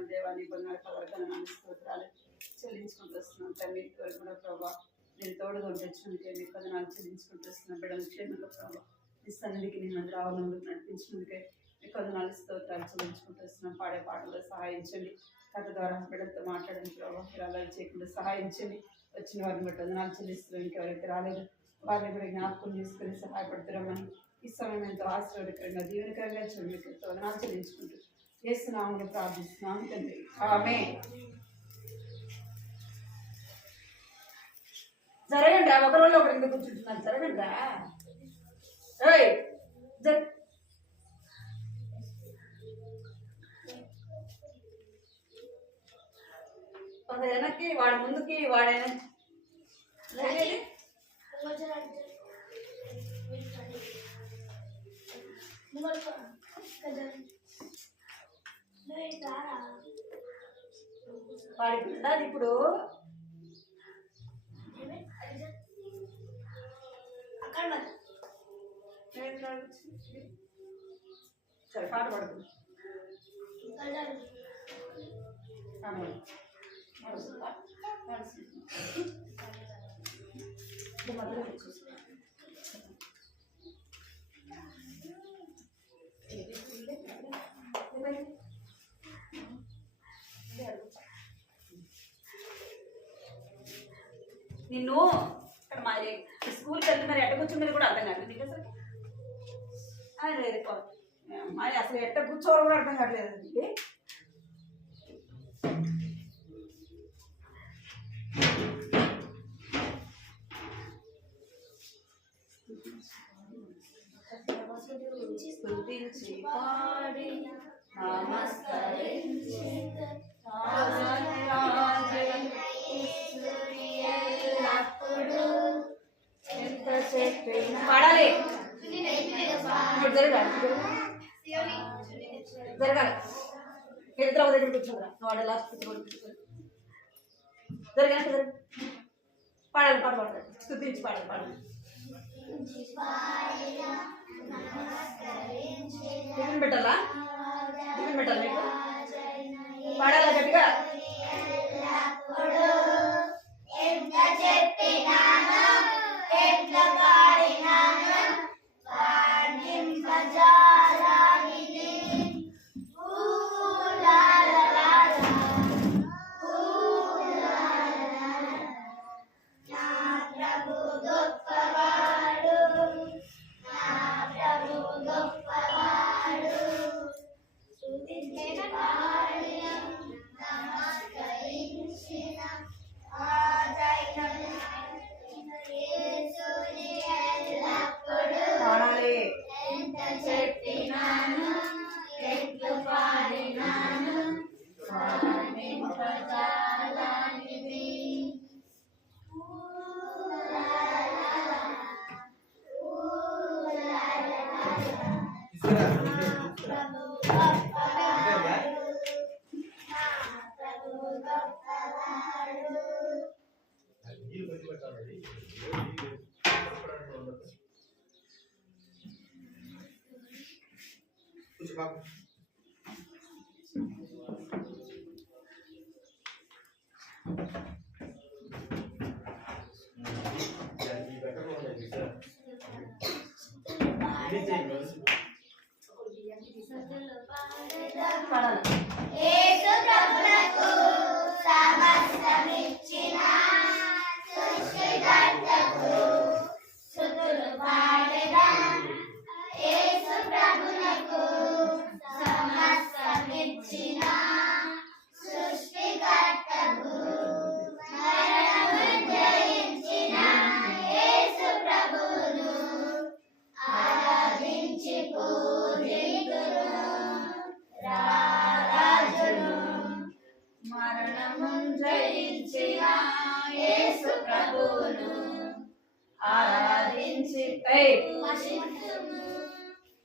స్తోత్రాలు దేవా, నీ బంగారు పదార్థాలను స్తోత్రాలు చెల్లించుకుంటూ వస్తున్నాం తండ్రి. కూడా ప్రభావ నేను తోడుగా తెచ్చినందుకే మీ పదనాలు చెల్లించుకుంటూ వస్తున్నాం. బిడ్డల క్షేమంలో ప్రభావ నీ సన్నిధికి నేను రావాలని నడిపించినందుకే మీ పదనాలు స్తోత్రాలు చెల్లించుకుంటూ వస్తున్నాం. పాడే పాటల్లో సహాయించండి, కథ ద్వారా బిడ్డలతో మాట్లాడండి ప్రభావ. మీరు అలా చేయకుండా సహాయించండి. వచ్చిన వారిని బట్టి వదనాలు చెల్లిస్తున్నాం. ఇంకెవరైతే రాలేదు వారిని కూడా జ్ఞాపకం చేసుకుని సహాయపడుతున్నామని ఈ సమయం ఎంతో ఆశీర్వాదకరంగా దీవెనకరంగా చూడండి. వదనాలు చెల్లించుకుంటూ యేసునామములో ప్రార్థిస్తున్నాం తండ్రి, ఆమేన్. జరగండి, ఒకరోజు ఒకరు ఎందుకు కూర్చుంటున్నారు? జరగండి ఒక వెనక్కి వాడు ముందుకి వాడైనా వాడికి ఉండాలి ఇప్పుడు. సరే పాట పడుతుంది. నిన్ను ఇక్కడ మా స్కూల్కి వెళ్తున్నారు, ఎట్ట కూర్చున్నది కూడా అర్థం కాదు నీకు అసలు. అమ్మాయి అసలు ఎట్ట కూర్చోవాలి కూడా అర్థం కావట్లేదు నీకు. స్తుతించి పాడి నమస్కరించి ఎంత చెప్పిన పాడాలి. జరగాలి. ఇద్దరు ఒక దగ్గర కూర్చోరా, వాడు లాస్ట్ జరగాలి. పాడాలి, పాట పాడాలి, స్తుతించి పాడాలి. పాడాలి టిఫిన్ పెట్టాలా? టిఫిన్ పెట్టాలి మీకు. పాడాలా గట్టిగా?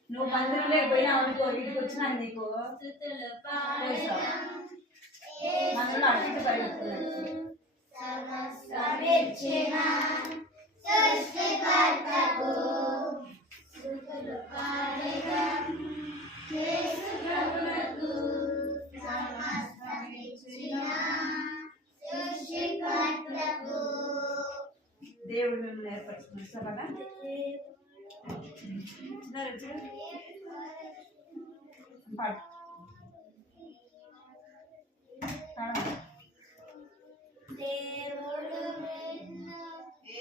నువ్వు మందిరంలో పోయినావు అనుకో, ఇంటికి వచ్చినా నీకు మందిరంలో అటు పరిగెత్తున్నాడు. బయలుపరుచుకున్నాడు సరేనా పాడు దేవుడు నిన్ను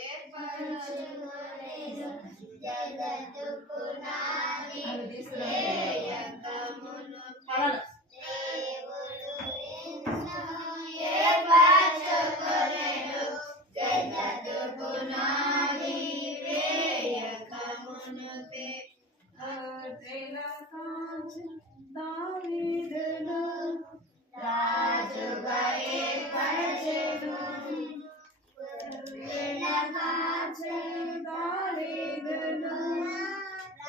ఏర్పరచుకొనెను జగత్తు పునాది వేయకమును దేవుడు నిన్ను ఏర్పరచుకొనెను జగత్తు పునాది వేయకమునుపే దావీదును రాజుగా ఏర్పరచెను దావీదును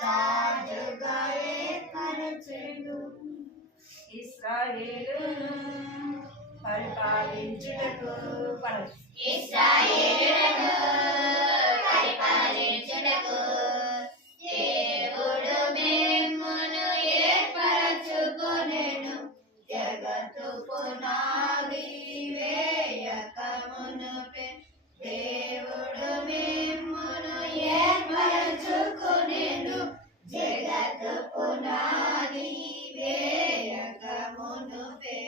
రాజుగా ఏర్పరచెను ఇశ్రాయేలును పరిపాలించుటకు ఇశ్రాయేలును పరిపాలించుటకు దేవుడు మిమ్మును ఏర్పరచుకొనెను జగత్తు పునాది వేయకమునుపే దేవుడు మిమ్మును ఏర్పరచుకొనెను జగత్తు పునాది వేయకమునుపే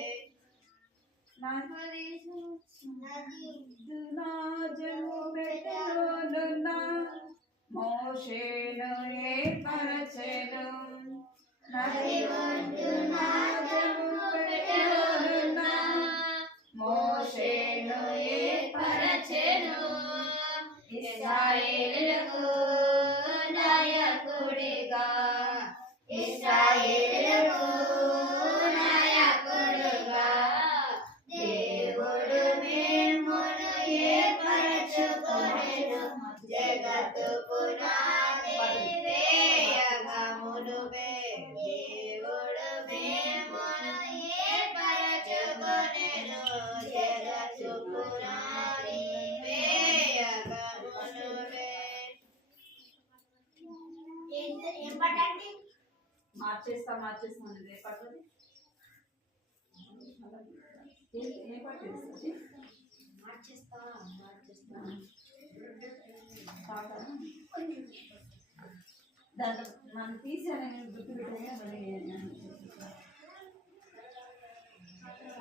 మోషేను ఏర్పరచెను నది ఒడ్డున జలము పెట్టెను మోషేను ఏర్పరచెను ఇశ్రాయేలులకు నాయకుడిగా ఇశ్రాయేలులకు నాయకుడిగా దేవుడు మిమ్మును ఏర్పరచుకొనెను జగత్తు పునాది వేయకమునుపే దేవుడు మిమ్మును ఏర్పరచుకొనెను జగత్తు పునాది వేయకమునుపే మార్చేస్తాను రేపటి ఏ పాట మార్చేస్తా దాంట్లో మనం తీసానని గుర్తు పెట్టే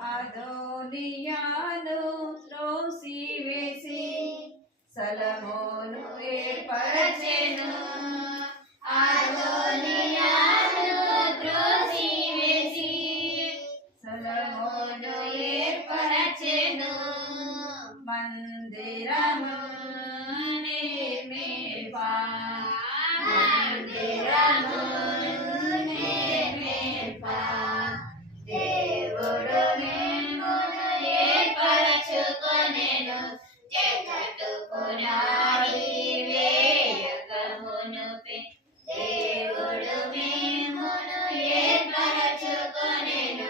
అదోనియాను త్రోసివేసి సొలొమోను ఏర్పరచెను అదోనియాను త్రోసివేసి సొలొమోను ఏర్పరచెను మందిరము నిర్మిపా మందిరము నిర్మిపా దేవుడు మిమ్మును ఏర్పరచుకొనెను జగత్తు పునాది వేయకమునుపే దేవుడు మిమ్మును ఏర్పరచుకొనెను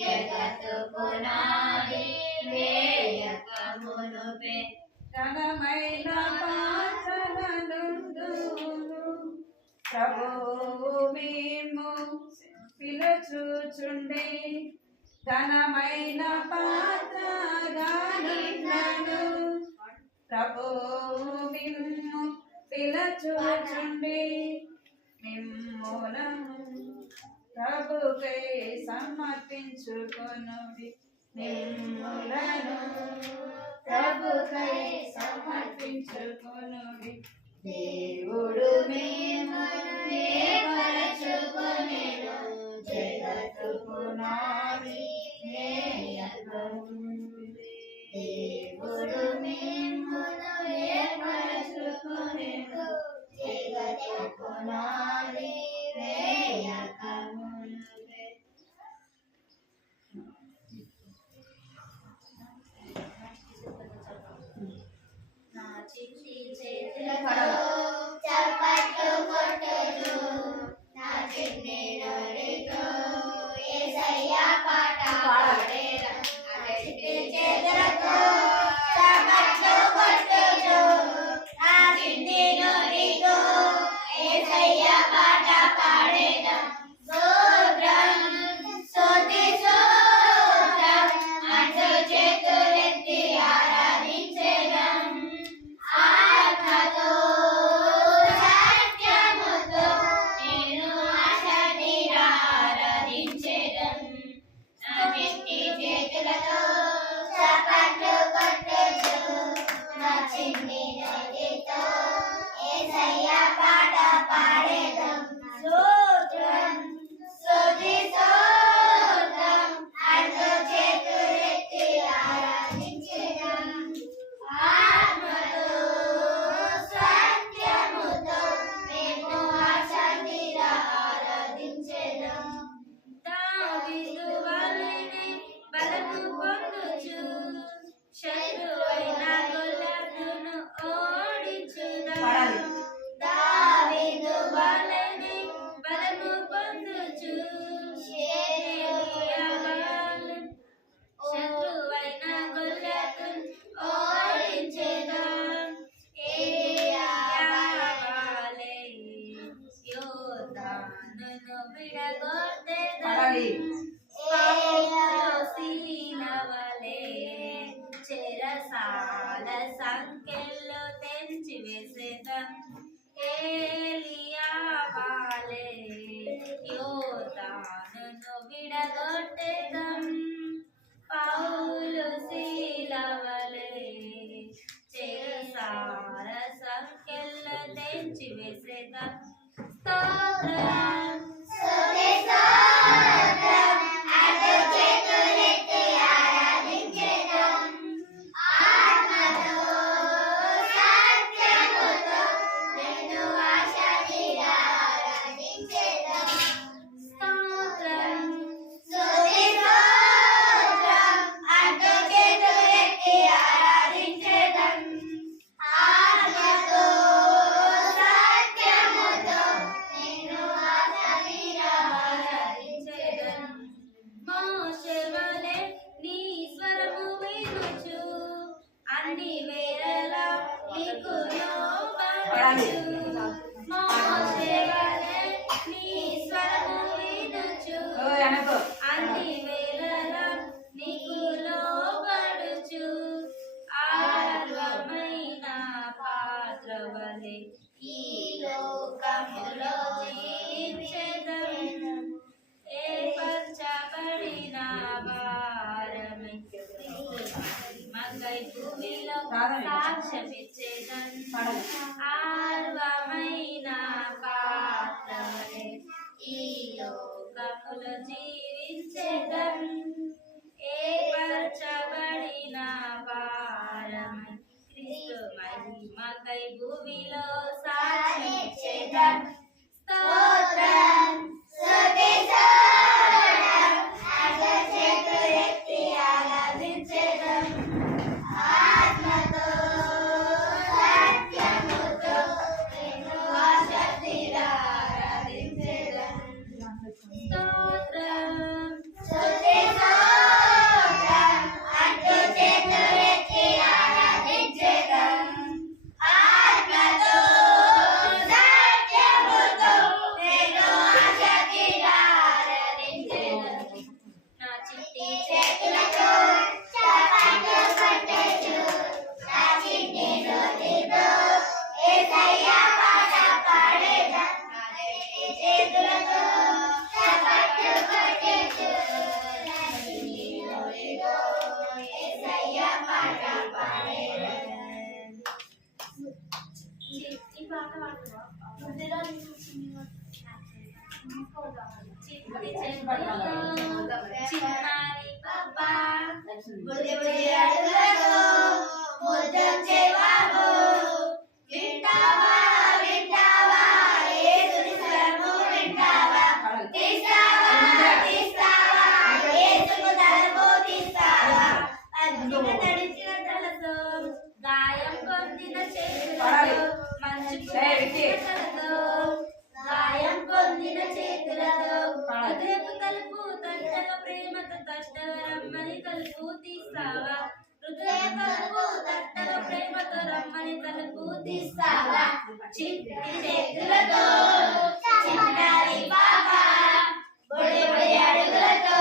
జగత్తు పునాది వేయకమునుపే ఘనమైన పాత్రలనుండును ప్రభువు మేము పిలుచుచుండే ఘనమైన పాత్రగానుండను ప్రభువు మిమ్ము పిలుచుచుండే మిమ్ములను ప్రభుకై సమర్పించుకొనుడి మిమ్ములను ప్రభుకై సమర్పించుకొనుడి దేవుడు మిమ్మును ఏర్పరచుకొనెను జగత్తు పునాది వేయకమునుపే దేవుడు మిమ్మును ఏర్పరచుకొనెను జగత్తు పునాది వేయకమునుపే నా చిట్టి చేతులతో చప్పట్లు కొట్టుచు నా చిన్ని నోటితో యేసయ్య పాట పాడేదా నా చిట్టి చేతులతో చప్పట్లు కొట్టుచు నా చిన్ని నోటితో యేసయ్య పాట పాడేదా స్తోత్రం స్తుతి స్తోత్రం అంటూ చేతులెత్తి ఆరాధించెదం ఆత్మతో పాడాలి. దావీదు వలెనే బలము పొందుచు ఏలీయా వలె శత్రువైన గొల్యాతును ఓడించెదం. ఏలీయా వలె యోర్దానును విడగొట్టెదం. పాడాలి. శీలవలే చెరసాల సంఖ్యలో తెంచి వేసేదం. ఏలియా వాలే యోర్దానును విడగొట్టెదం. పౌలు శీలవలే చెరసాల సంఖ్యలో తెంచి వేసేదం. స్తోత్రం ఈ లోకములో జీవించెదం. ఏర్పరచబడిన వారమై మగై భూమిలో సాక్ష్యమిచ్చెదం. ఆర్వమైన పాత్రవలే ఈ లోకములో జీవించెదం. ఏర్పరచబడిన వారమై క్రీస్తు మహిమకై భూమిలో సాక్ష్యమిచ్చెదం. స్తోత్రం స్తుతి స్తోత్రం అగచేతులెత్తి ఆరాధించెదం. ఆత్మతో సత్యముతో నిన్ను ఆసక్తిగా ఆరాధించెదం. స్తోత్రం స్తుతి స్తోత్రం అగచేతులెత్తి ఆరాధించెదం. ఆత్మతో సత్యముతో నిన్ను ఆసక్తిగా ఆరాధించెదం. నా చిట్టి చేతులతో చప్పట్లు కొట్టెదను. నా చిట్టి నోటితో యేసయ్యా పాట పాడెదను. నా చిట్టి చేతులతో చప్పట్లు కొట్టెదను. నా చిట్టి నోటితో యేసయ్యా పాట పాడెదను. ఈ పాట పాడుతావా? చిట్టి చేతులతో చిన్నారి పాపా బుద్ధి బుద్ధి అడుగులతో ముద్దొచ్చే బాబు. వింటావా వింటావా యేసుని స్వరము వింటావా? తీస్తావా తీస్తావా యేసును తలుపు తీస్తావా? అగ్గిన తడిచిన తలతో గాయం పొందిన చేతులతో మంచుకు తడిచిన తలతో గాయం పొందిన చేతులతో హృదయపు తలుపు తట్టగా ప్రేమతో తట్టగా రమ్మని తలుపు తీస్తావా? హృదయ తలుపు తట్టగా ప్రేమతో రమ్మని తలుపు తీస్తావా? చిట్టి చేతులతో చిన్నారి పాప బుడి బుడి అడుగులతో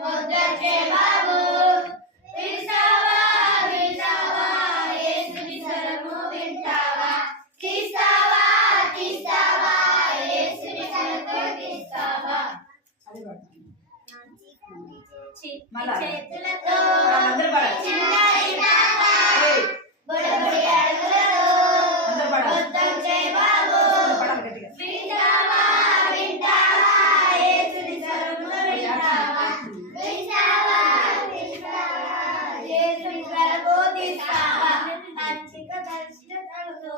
ముద్దొచ్చే బాబు. వింటావా వింటావా యేసుని స్వరము వింటావా? తీస్తావా తీస్తావా యేసుని తలుపు తీస్తావా? చిట్టి చేతులతో చిన్నారి పాప బుడి బుడి అడుగులతో ముద్దొచ్చే బాబు. వింటావా వింటావా యేసుని స్వరము వింటావా? వింటావా వింటావా యేసుని స్వరము తీస్తావా? పచ్చిక తడిచిన తలతో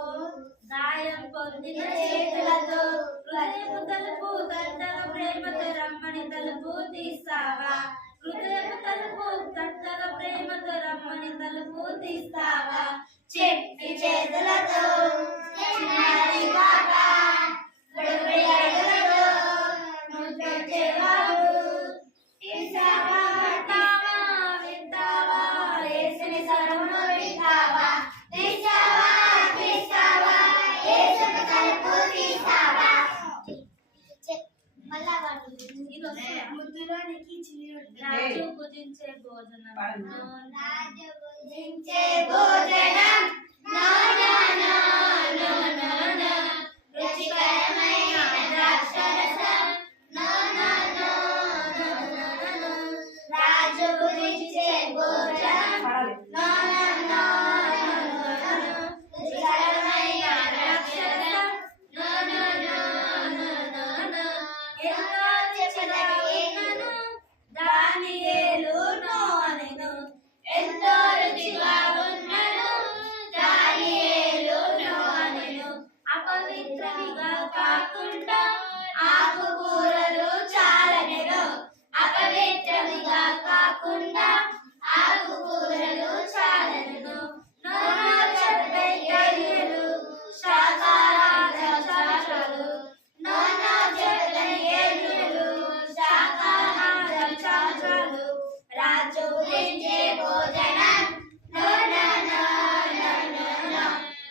గాయం పొందిన చేతులతో హృదయపు తలుపు తట్టగా ప్రేమతో రమ్మని తలుపు తీస్తావా? హృదయపు తలుపు తట్టగా ప్రేమతో రమ్మని తలుపు తీస్తావా? చెట్టి చేతులతో రాజు భుజించే భోజనం రాజు భుజించే భోజనం నో నో నో నో నో నో రుచికరమైన ద్రాక్షరసం నో నో నో నో నో నో రాజు భుజించే భోజనం నో నో నో నో నో నో రుచికరమైన ద్రాక్షరసం నో నో నో నో నో నో ఎంతో రుచికరమైనను దానియేలు నో అనెను ఎంతో రుచిగా ఉన్నను దానియేలు నో అనెను అపవిత్రమిగా కాకుండా ఆకుకూరలు చాలనెను అపవిత్రమిగా కాకుండా ఆకుకూరలు చాలనెను నో నో చెప్పయ్యలు శాకాహార చాచాలు నో నో చెప్పయ్యలు శాకాహార చాచాలు రాజు భుజించే భోజనం నో నో నో నో నో నో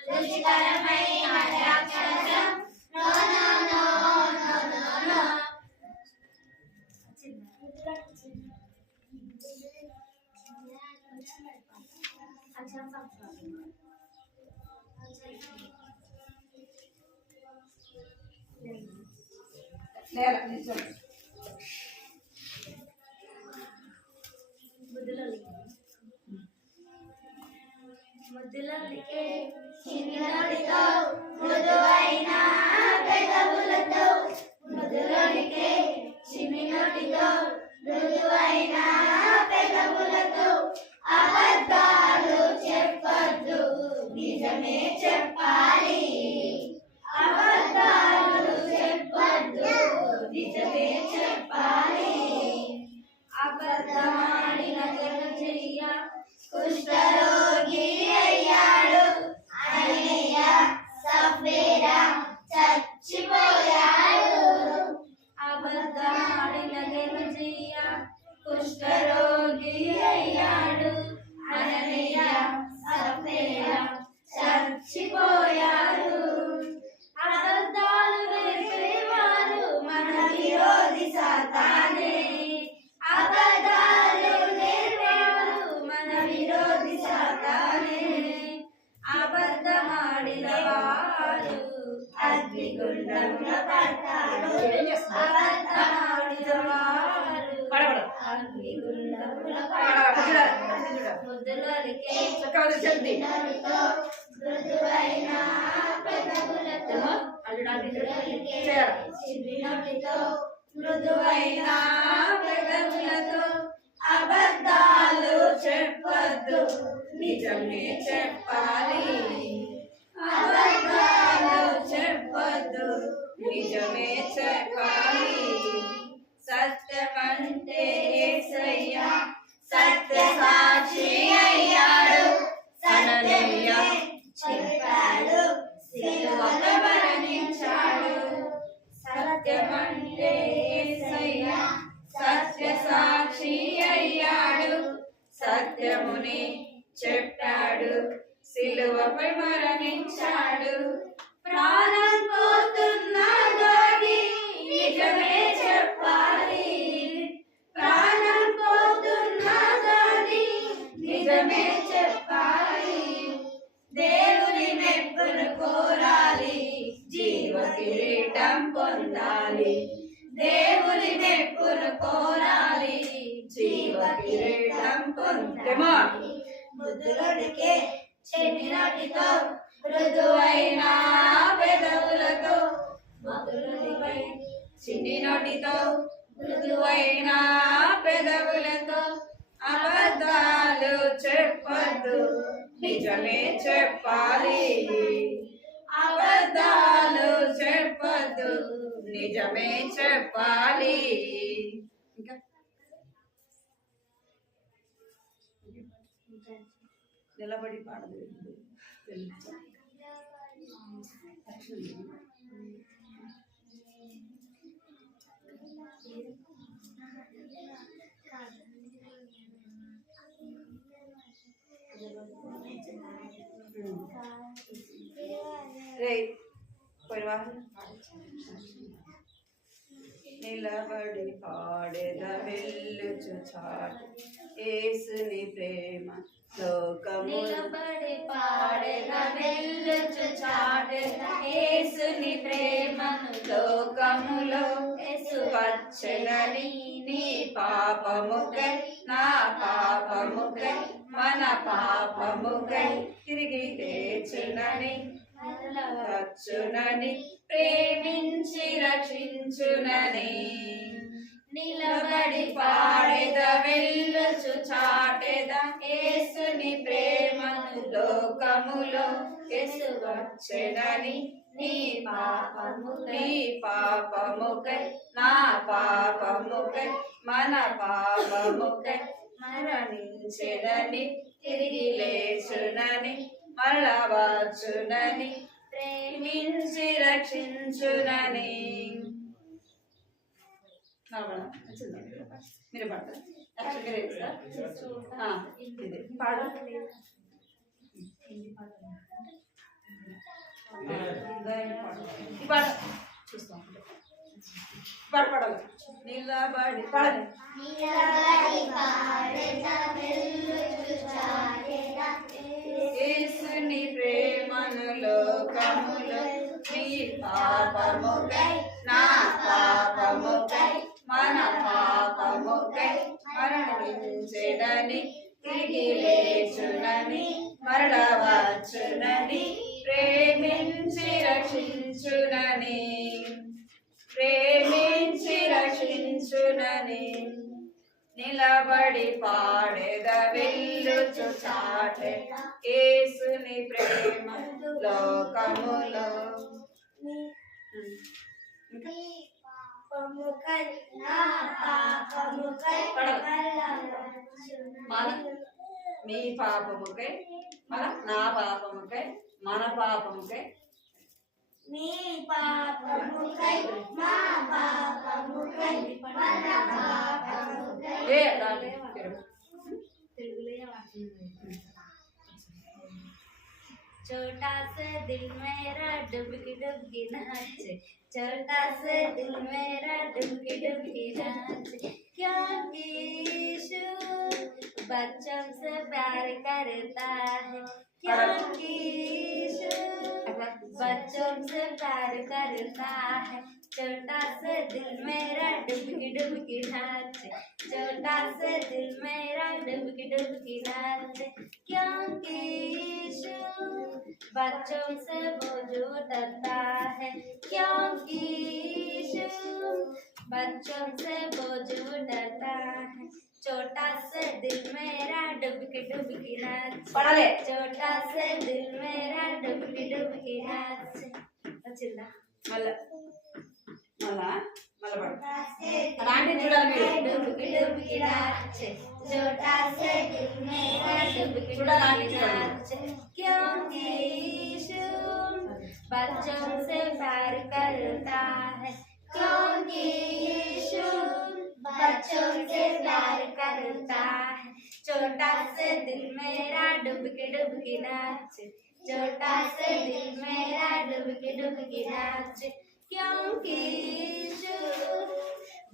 రుచికరమైన ద్రాక్షరసం నో నో నో నో నో నో లేలా నిల్చోండి. ముద్దులకే చిన్నోడితో మృదువైన పెదవులతో మృదులోనికే చిన్నోడితో మృదువైన పెదవులతో అబద్ధాలు చెప్పొద్దు నిజమే చెప్పాలి అబద్ధాలు చెప్పొద్దు నిజమే చెప్పాలి అబద్ధమాడిన జనజయ్య కుష్ఠరోగి అయ్యాడు అననీయ సఫీరా చచ్చిపోయాడు అబద్ధమాడిన జనజయ్య కుష్ఠరోగి అయ్యాడు అననీయ సఫీరా చచ్చిపోయాడు అబద్ధాలు నేర్పేవారు మన విరోధి సాతానే అబద్ధాలు నేర్పేవాడు మన విరోధి సాతానే అబద్ధమాడిన వారు అగ్నిగుండమున పడతాడు ఏం చేస్తున్నారు? అబద్ధమాడిన వారు పడబడ. అగ్నిగుండమున పడబడ. పడతాడు చూడ, చూడ. ముద్దులకే చక్కగా చెప్తి. చిన్నోడితో మృదువైన పెదవులతో చేయాలి. చిన్నోడితో మృదువైన పెదవులతో అబద్ధాలు చెప్పొద్దు నిజమే చెప్పాలి అబద్ధాలు చెప్పొద్దు నిజమే చెప్పాలి సత్యమంటే యేసయ్య సత్య సాక్షి అయ్యాడు సత్యమే చెప్పాడు సిలువలో మరణించాడు సత్యమంటే యేసయ్య సత్య సాక్షి అయ్యాడు సత్యముని చెప్పాడు సిలువపై మరణించాడు ప్రాణం పోతున్నదోని నిజమే చెప్పాలి ప్రాణం పోతున్నదోని నిజమే చెప్పాలి దేవుని మెప్పును కోరాలి జీవ కిరీటం పొందాలి దేవుని మెప్పును కోరాలి జీవ కిరీటం పొందాలి ముద్దులకే చెన్నినటితో మృదువైన పెదవులతో ముద్దులపై చిన్ని నోటితో మృదువైన పెదవులతో అబద్ధాలు చెప్పొద్దు నిజమే చెప్పాలి అబద్ధాలు చెప్పొద్దు నిజమే చెప్పాలి ఇంకా నిలబడి పాడదు రే పోయి నిలబడి పాడెద వెళ్ళుచు చాటు యేసుని ప్రేమ లోకములో నిలబడి పాడెద వెళ్ళుచు చాటెద యేసుని ప్రేమను లోకములో యేసు వచ్చెనని నీ పాపముకై నా పాపముకై మన పాపముకై తిరిగి లేచునని వచ్చునని ప్రేమించి రక్షించునని నిలబడి పాడెద వెళ్ళుచు చాటెద యేసుని ప్రేమను లోకములో యేసు వచ్చెనని నీ పాపముకై నా పాపముకై మన పాపముకై మరణించెనని తిరిగి లేచునని మరల వచ్చునని ప్రేమించి రక్షించునని. మీరు పాడతారు ఇది పాడు పాడ చూస్తాం పాడాలి నిలబడి పాడాలి యేసుని ప్రేమను లోకములో నీ పాపముకై నా పాపముకై మన పాపముకై మరణించెనని తిరిగి లేచునని మరల వచ్చునని ప్రేమించి రక్షించునని ప్రేమించి రక్షించునని నిలబడి పాడెద వెళ్ళుచు చాటెద యేసుని ప్రేమ లోకములో మీ పాపముకై మన నా పాపముకై మన పాపముకై నీ పాపముకై మా పాపముకై మన పాపముకై छोटा सा दिल मेरा डुबकी डुबकी नाचे छोटा सा दिल मेरा डुबकी डुबकी नाचे क्योंकि यीशु बच्चों से प्यार करता है क्योंकि यीशु बच्चों से प्यार करता है छोटा सा दिल मेरा डुबकी डुबकी नाचे छोटा सा दिल मेरा डुबकी डुबकी नाचे क्योंकि यीशु बच्चों से बोझ उठता है क्योंकि यीशु बच्चों से बोझ उठता है छोटा सा दिल मेरा डुबकी डुबकी नाचे छोटा सा दिल मेरा डुबकी डुबकी नाचे వచ్చిందా మళ్ళా అలాంటి చూడాలి మీరు डुबकी डुबकी नाचे छोटा सा दिल मेरा डुबकी डुबकी नाचे क्योंकि यीशु बच्चों से प्यार करता है क्योंकि यीशु बच्चों से प्यार करता है छोटा सा दिल मेरा डुबकी डुबकी नाचे छोटा सा दिल मेरा डुबकी डुबकी नाचे क्योंकि यीशु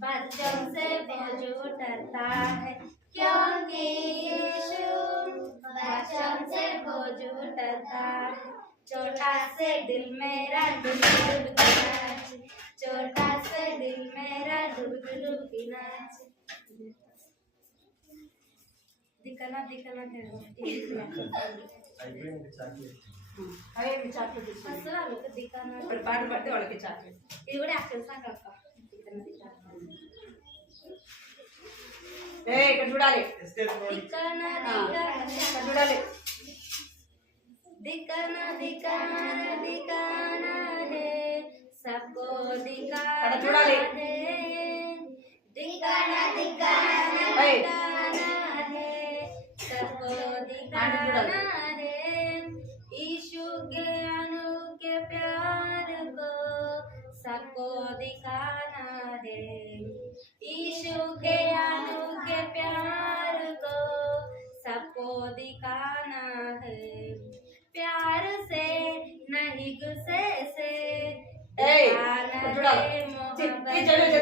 बच्चों से बोझ उठता है क्योंकि यीशु बच्चों से बोझ उठता है छोटा से दिल मेरा डुबकी डुबकी नाचे छोटा से दिल मेरा डुबकी डुबकी नाचे दिखना दिखना అదే మీ చాక్లెట్ తీసుకోండి. అసలు వాళ్ళకి దిక్కన ఇప్పుడు పాట పడితే వాళ్ళకి చాక్లెట్ ఇది కూడా యాక్షన్ సాంగ్ అక్క ఇక్కడ చూడాలి దిక్కన ఇక్కడ చూడాలి दिखाना दिखाना दिखाना है सबको दिखाना చూడాలి है दिखाना दिखाना ఏయ్. दिखाना है सबको दिखाना है यीशु के अनोखे प्यार को सबको दिखाना है यीशु के अनोखे प्यार को सबको दिखाना है प्यार से नहीं गुस्से से ఏయ్ दिखाना చూడాలి है చదువు मोहब्बत చదువు से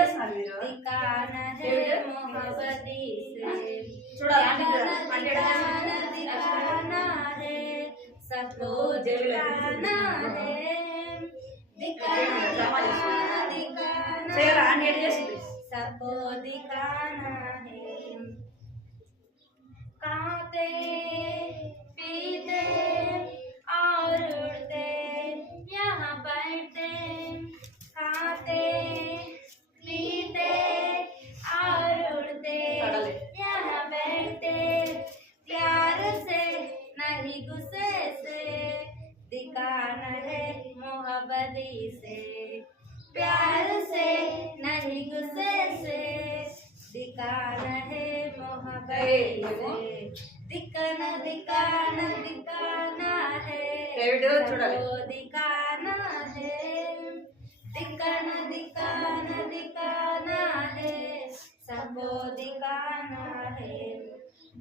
చేస్తున్నారు మీరు दिखाना है मोहब्बती से చూడాలి ఆంటీ दिखाना है सबको दिखाना है दिखाना చేయాలి ఆంటీ ఎడ్ చేస్తుంది सबको दिखाना है खाते पीते और उड़ते यहाँ बैठते खाते पीते और उड़ते पढ़ले। यहाँ बैठते प्यार से नहीं गुस्से से दिखाना है मोहब्बती से प्यार से नहीं गुस्से से दिखाना है मोहब्बती से दिखाना दिखाना दिखाना है डेविड చూడాలి सबको दिखाना है दिखाना दिखाना दिखाना है सबको दिखाना है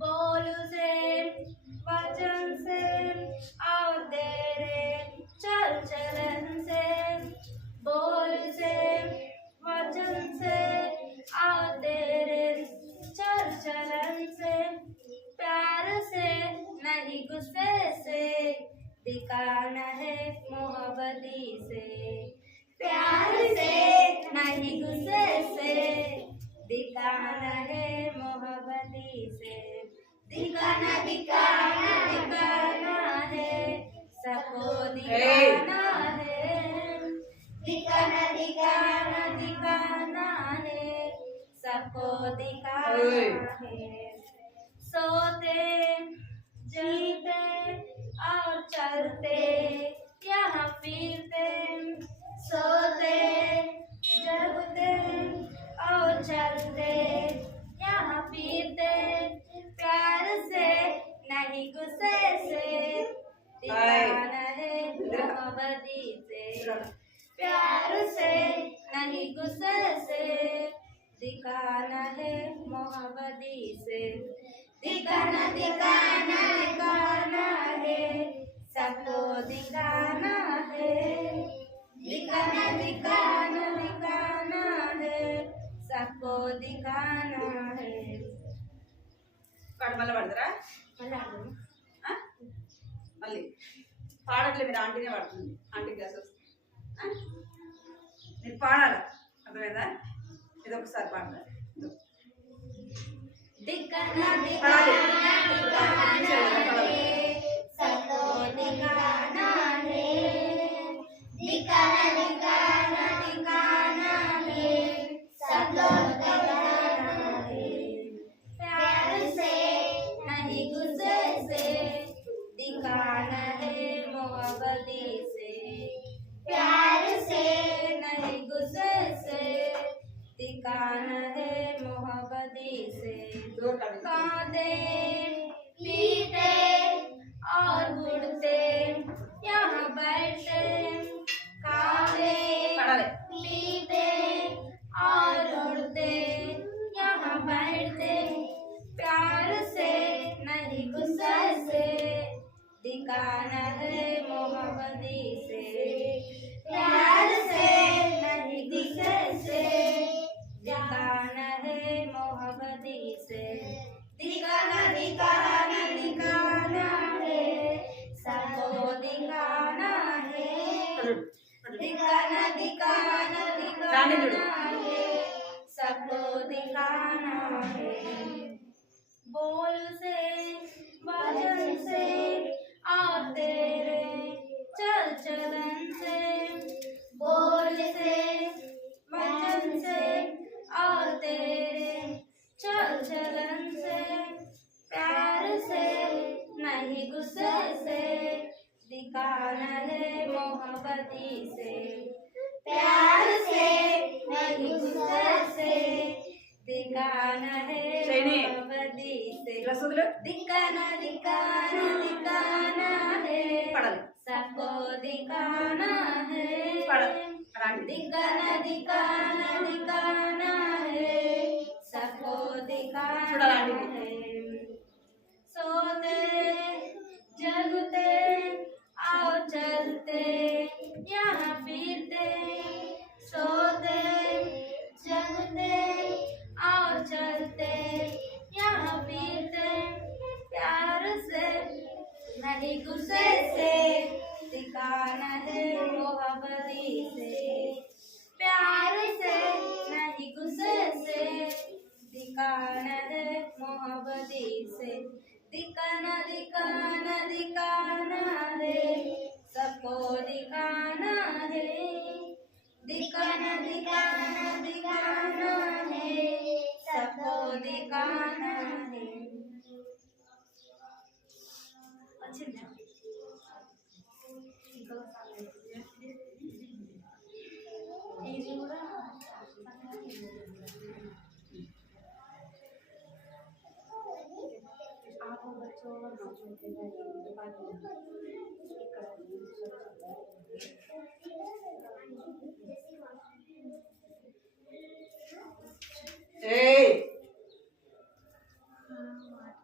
बोल से वचन से और तेरे चल चलन से बोल से वचन से और तेरे चल चलन से प्यार से नहीं गुस्से से दिखाना है मोहब्बती से प्यार से नहीं गुस्से से दिखाना है मोहब्बती से दिखाना दिखाना दिखाना है सबको दिखाना है दिखाना दिखाना दिखाना है सबको दिखाना है सोते जीते और चलते यहाँ फिरते सोते जगते और चलते यहाँ फिरते प्यार से नहीं गुस्से से दिखाना है मोहब्बती से प्यार से नहीं गुस्से से दिखाना है मोहब्बती से दिखाना दिखाना दिखाना है सबको दिखाना है दिखाना दिखाना दिखाना है सबको दिखाना है మళ్ళీ పడతారా మళ్ళీ పాడట్లే మీరు ఆంటీనే పడుతుంది ఆంటీ గ్లాస్ వస్తుంది మీరు పాడాలి అర్థమైందా ఇది ఒకసారి పాడాలి दिखाना दिखाना दिखाना है सबको दिखाना है दिखाना दिखाना दिखाना है सबको दिखाना है प्यार से नहीं गुस्से से दिखाना है मोहब्बती से प्यार से नहीं गुस्से से दिखाना है मोहब्बती से खाते पीते और उड़ते यहाँ बैठते खाते पीते और उड़ते यहाँ बैठते प्यार से नहीं गुस्से से दिखाना है मोहब्बती से प्यार से नहीं गुस्से से दिखाना है मोहब्बती से दिखाना दिखाना दिखाना है सबको दिखाना है दिखाना दिखाना दिखाना है सबको दिखाना है बोल से वचन से और तेरे चल चलन से बोल से वचन से और तेरे चल चलन से प्यार से नहीं गुस्से से दिखाना है मोहब्बती से प्यार से नहीं गुस्से से दिखाना है मोहब्बती से दिखाना दिखाना दिखाना है सबको दिखाना है दिखाना दिखाना दिखाना है सबको दिखाना है सोते जगते और चलते यहाँ फिरते सोते जग नहीं गुस्से से दिखाना है मोहब्बती से, प्यार से नहीं गुस्से से दिखाना है मोहब्बती से, दिखाना दिखाना दिखाना है सबको दिखाना है, दिखाना दिखाना दिखाना है सबको दिखाना है। अच्छे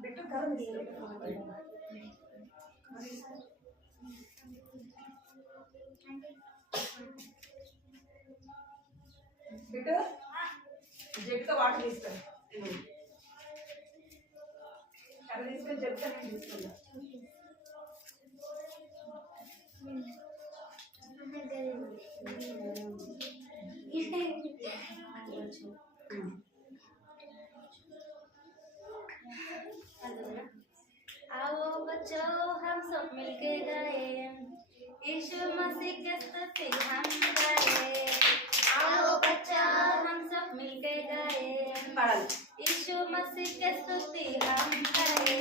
బిట్టు కర్ర బిట్టు జగ్గుతో వాటర్ తీసుకొని కర్ర తీసుకొని జగ్గుతో నేను తీసుకున్నా. आओ बच्चों हम सब मिलके गए, यीशु मसीह के स्तुति हम गाए। आओ बच्चों हम सब मिलके गए, పాడాలి. यीशु मसीह के स्तुति हम गाए।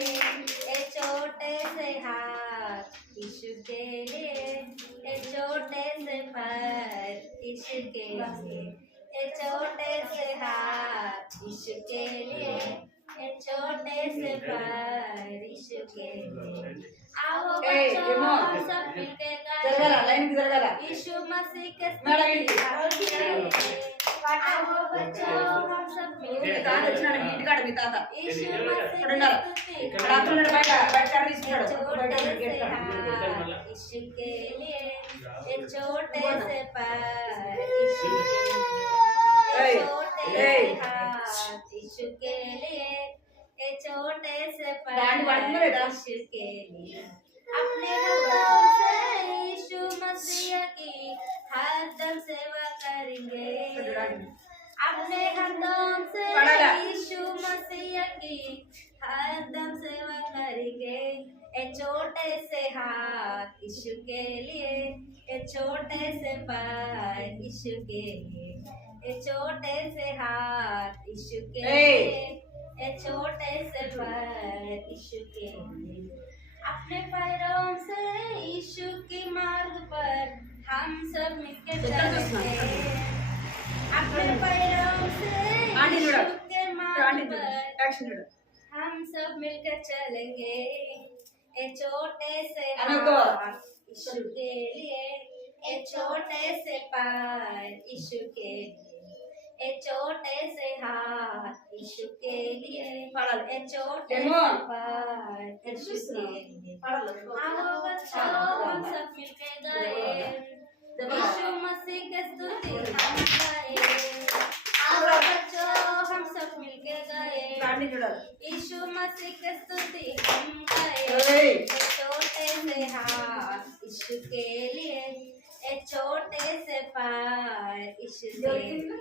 ए छोटे से हाथ यीशु के लिए, ए छोटे से पैर यीशु के लिए, ए छोटे से हाथ यीशु के लिए, ए छोटे से पैर यीशु के लिए। आओ बच्चों हम सब मिलके జరగాల गाए, లైన్కి జరగాల. यीशु मसीह के మేడం स्तुति ఇంటికి. हम गाए। आओ बच्चों हम सब मिलके మీ తాత వచ్చినాడు మీ गाए, ఇంటికాడ మీ తాత यीशु मसीह ఇక్కడ की ఉండాలి. स्तुति రాత్రి ఉన్నాడు బయట బయట కర్ర తీసుకున్నాడు. छोटे బయట से గేట్ కాడ. हाथ यीशु के लिए, ये छोटे से पैर यीशु के लिए, ये छोटे से हाथ यीशु के लिए, ये छोटे से पैर दांडी पड़ती है बेटा। यीशु के लिए। अपने हाथों से यीशु मसीह की हरदम सेवा करेंगे, अपने हाथों से पड़ेगा। यीशु मसीह की हरदम सेवा करेंगे। ए छोटे से हाथ यीशु के लिए, ए छोटे से पैर यीशु के लिए, ए छोटे से हाथ यीशु के लिए, ए छोटे से पैर यीशु के लिए। अपने पैरों से यीशु के मार्ग पर हम सब मिलकर चलेंगे, अपने पैरों से आंटी यीशु जुड़ा। के मार्ग ఆంటీ पर యాక్షన్ చూడు. हम सब मिलकर चलेंगे। ए छोटे से अनुको। हाथ यीशु के लिए, ए छोटे से पैर यीशु के लिए, ए छोटे से हाथ यीशु के लिए, పాడాలి. ए छोटे डेमो। से पैर यीशु के लिए। పాడాలి. आओ बच्चों हम सब मिलके गए, यीशु मसीह की स्तुति हम गाए। आओ बच्चों हम सब मिलके गए, ఆంటీ చూడాలి. यीशु मसीह की स्तुति हम गाए। ఏయ్. ए छोटे से हाथ यीशु के लिए, ए छोटे से पैर यीशु के लिए,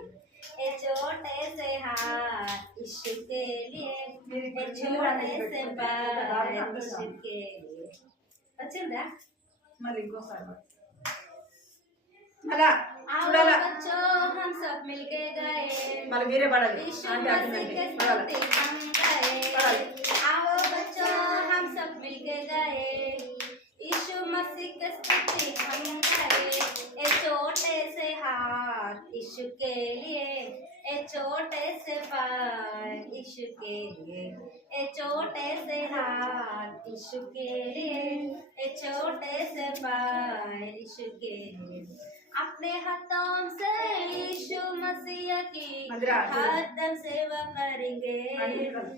ए छोटे से हाथ यीशु के लिए, ए छोटे से पैर यीशु के लिए। अच्छा మళ్ళీ ఇంకోసారి పాడు. మళ్ళా आओ చూడాలా. बच्चों हम सब मिलके गए, మళ్ళీ మీరే పడాలి. यीशु ఆంటీ मसीह के అంటుందండి. పడాలి. स्तुति हम गाए। आओ बच्चों हम सब मिलके गए, यीशु मसीह के स्तुति हम गाए। ए छोटे से हाथ यीशु के लिए, ए छोटे से पैर यीशु के लिए, ए छोटे से हाथ यीशु के लिए, ए छोटे से पैर यीशु के लिए। अपने हाथों से यीशु मसीह की मदिरा। हरदम सेवा करेंगे, आंटी చూడాలి.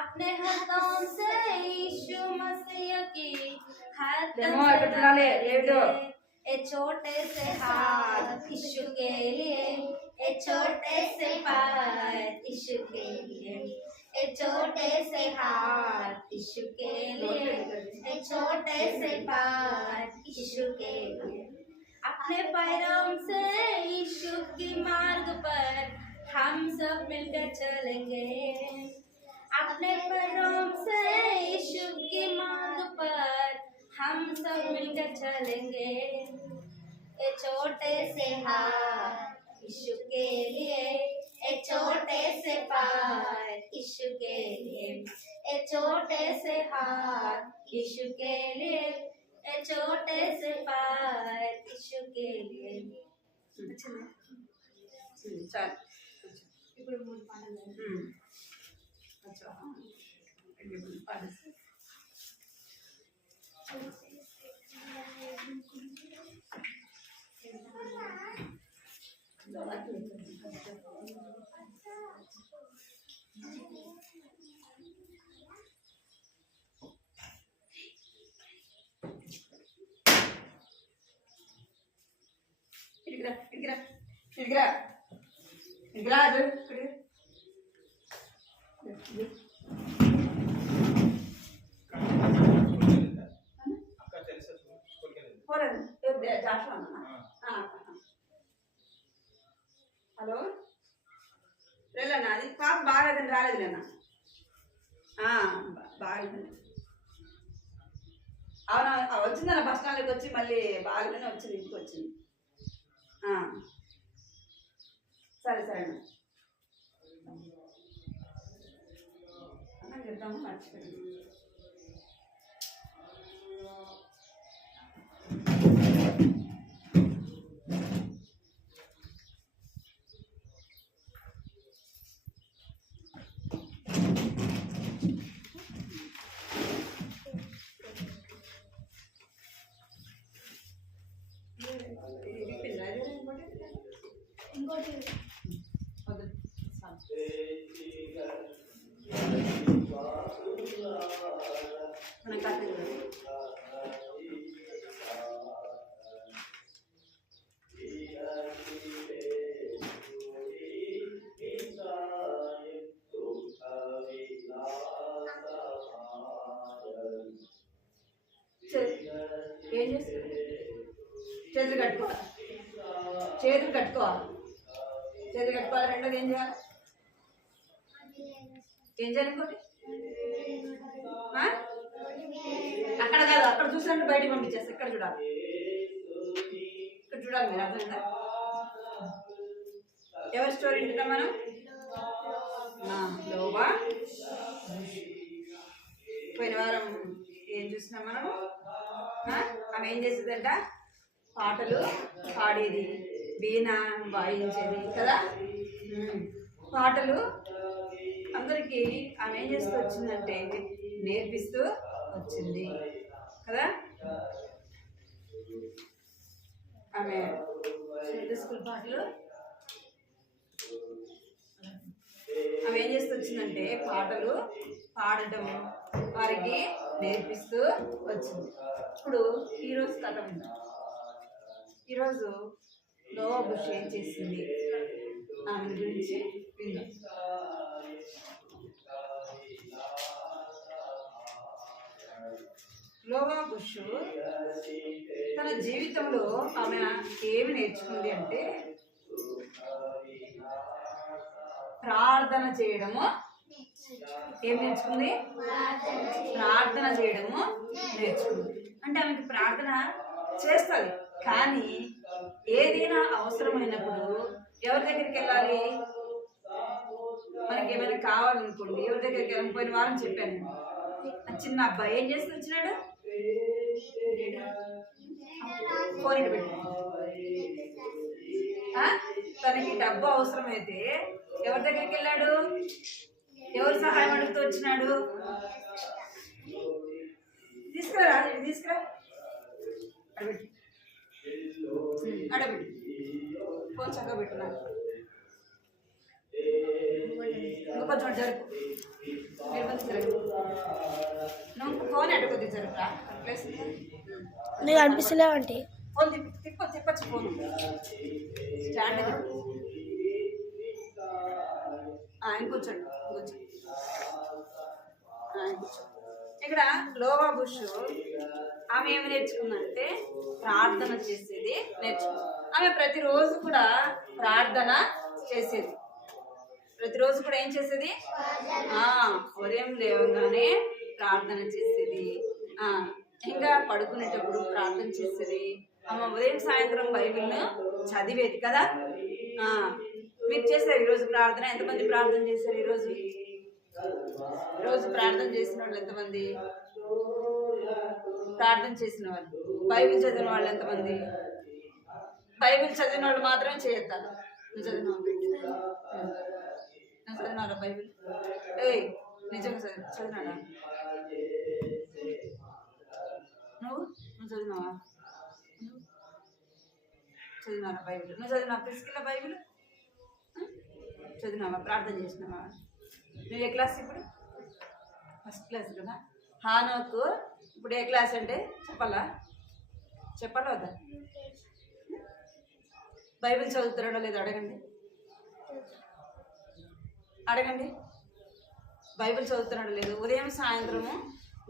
अपने हाथों से यीशु मसीह की हरदम डेमो सेवा ఇక్కడ చూడాలి. ఏమిటో करेंगे। ए छोटे से हाथ यीशु के लिए, ए छोटे से पैर यीशु के लिए, ए ए छोटे से हाथ यीशु के लिए, ए छोटे से पैर यीशु के लिए। अपने पैरों से यीशु की मार्ग पर हम सब मिलकर चलेंगे। अपने पैरों से यीशु की मार्ग पर हम सब मिलकर चलेंगे। ए छोटे से हाथ यीशु के लिए, ए छोटे से पैर यीशु के लिए, ए छोटे से हाथ यीशु के लिए, ए छोटे से पैर यीशु के लिए। చాలు ఇప్పుడు మూడు పాటలు అచ్చా ఇప్పుడు పాడేసి ఇడిగిరా ఇడిగిరా ఇడిగిరా ఇడిగిరా అది పోలేదు జాషువా హలో లేదన్నా అది పాప బాగాలేదని రాలేదులేనా బాగాలేదండి అవునా వచ్చిందన్న బస్ స్టాండ్కి వచ్చి మళ్ళీ బాగాలేదని వచ్చింది ఇంటికి వచ్చింది సరే సరే అన్న చెప్తాము మర్చిపోయింది ఇంకోటి ఏం చేస్తారు చేతులు కట్టుకోవాలి చేతులు కట్టుకోవాలి చేతులు కట్టుకోవాలి రెండోది ఏం చేయాలి ఏం చేయాలి ఇంకోటి అక్కడ కాదు అక్కడ చూసినట్టు బయటికి పంపించేస్తారు ఇక్కడ చూడాలి ఇక్కడ చూడాలి మీరు అర్థమైందా ఎవరి స్టోరీ వింటున్నాం మనం లోబా పోయిన వారం ఏం చూసినాం మనము ఆమె ఏం చేసేదంట పాటలు పాడేది వీణ వాయించేది కదా పాటలు అందరికీ ఆమె ఏం చేస్తూ వచ్చిందంటే నేర్పిస్తూ వచ్చింది కదా ఆమె స్కూల్ పాటలు ఆమె ఏం చేస్తూ వచ్చిందంటే పాటలు పాడటం వారికి నేర్పిస్తూ వచ్చింది. ఇప్పుడు ఈరోజు కథ విందాం. ఈరోజు నోవా బుష్ ఏం చేసింది ఆమె గురించి విందాం. నోవా బుష్ తన జీవితంలో ఆమె ఏమి నేర్చుకుంది అంటే ప్రార్థన చేయడము. ఏం నేర్చుకుంది? ప్రార్థన చేయడము నేర్చుకుంది. అంటే ఆమెకి ప్రార్థన చేస్తుంది, కానీ ఏదైనా అవసరమైనప్పుడు ఎవరి దగ్గరికి వెళ్ళాలి? మనకి ఏమైనా కావాలనుకోండి ఎవరి దగ్గరికి వెళ్ళాలి? పోయిన వారం చెప్పాను, చిన్న అబ్బాయి ఏం చేస్తూ వచ్చినాడు, ఫోన్ పెట్టి తనకి డబ్బు అవసరమైతే ఎవరి దగ్గరికి వెళ్ళాడు? ఎవరు సహాయం అడుగుతూ వచ్చినాడు? తీసుకురా తీసుకురా అడబెట్టి అడబెట్టి ఫోన్ చక్కగా పెట్టున్నా కొంచెం జరుపు జరుపు నువ్వు ఫోన్ అడ్డు కొద్దిగా జరుపురా ప్లేస్ నీకు అనిపిస్తలేవంటే ఫోన్ తిప్పచ్చు ఫోన్ స్టాండ్ ఇంకొంచండి ఇంకొంచెం ఇక్కడ లోవా బుష్ ఆమె ఏమి నేర్చుకుందంటే ప్రార్థన చేసేది నేర్చుకుంది. ఆమె ప్రతిరోజు కూడా ప్రార్థన చేసేది. ప్రతిరోజు కూడా ఏం చేసేది? ఉదయం లేవగానే ప్రార్థన చేసేది. ఇంకా పడుకునేటప్పుడు ప్రార్థన చేసేది. ఉదయం సాయంత్రం బైబిల్ను చదివేది కదా. మీరు చేశారు ఈరోజు ప్రార్థన? ఎంతమంది ప్రార్థన చేశారు ఈరోజు? రోజు ప్రార్థన చేసిన వాళ్ళు ఎంతమంది? ప్రార్థన చేసిన వాళ్ళు. బైబిల్ చదివిన వాళ్ళు ఎంతమంది? బైబిల్ చదివిన వాళ్ళు మాత్రమే చేయొద్దాను. నువ్వు చదివినావు? నువ్వు చదివినారా బైబిల్? నిజంగా చదివినాడా? నువ్వు చదివినావా? చదివినారా బైబిల్? నువ్వు చదివినావా? Priscilla Bible చదివినావా? ప్రార్థన చేసినావా? నువ్వు ఏ క్లాస్ ఇప్పుడు? ఫస్ట్ క్లాస్ కదా. హానోకు ఇప్పుడు ఏ క్లాస్ అంటే చెప్పాలా వద్దా? బైబిల్ చదువుతున్నాడో లేదో అడగండి. బైబిల్ చదువుతున్నాడో లేదు? ఉదయం సాయంత్రము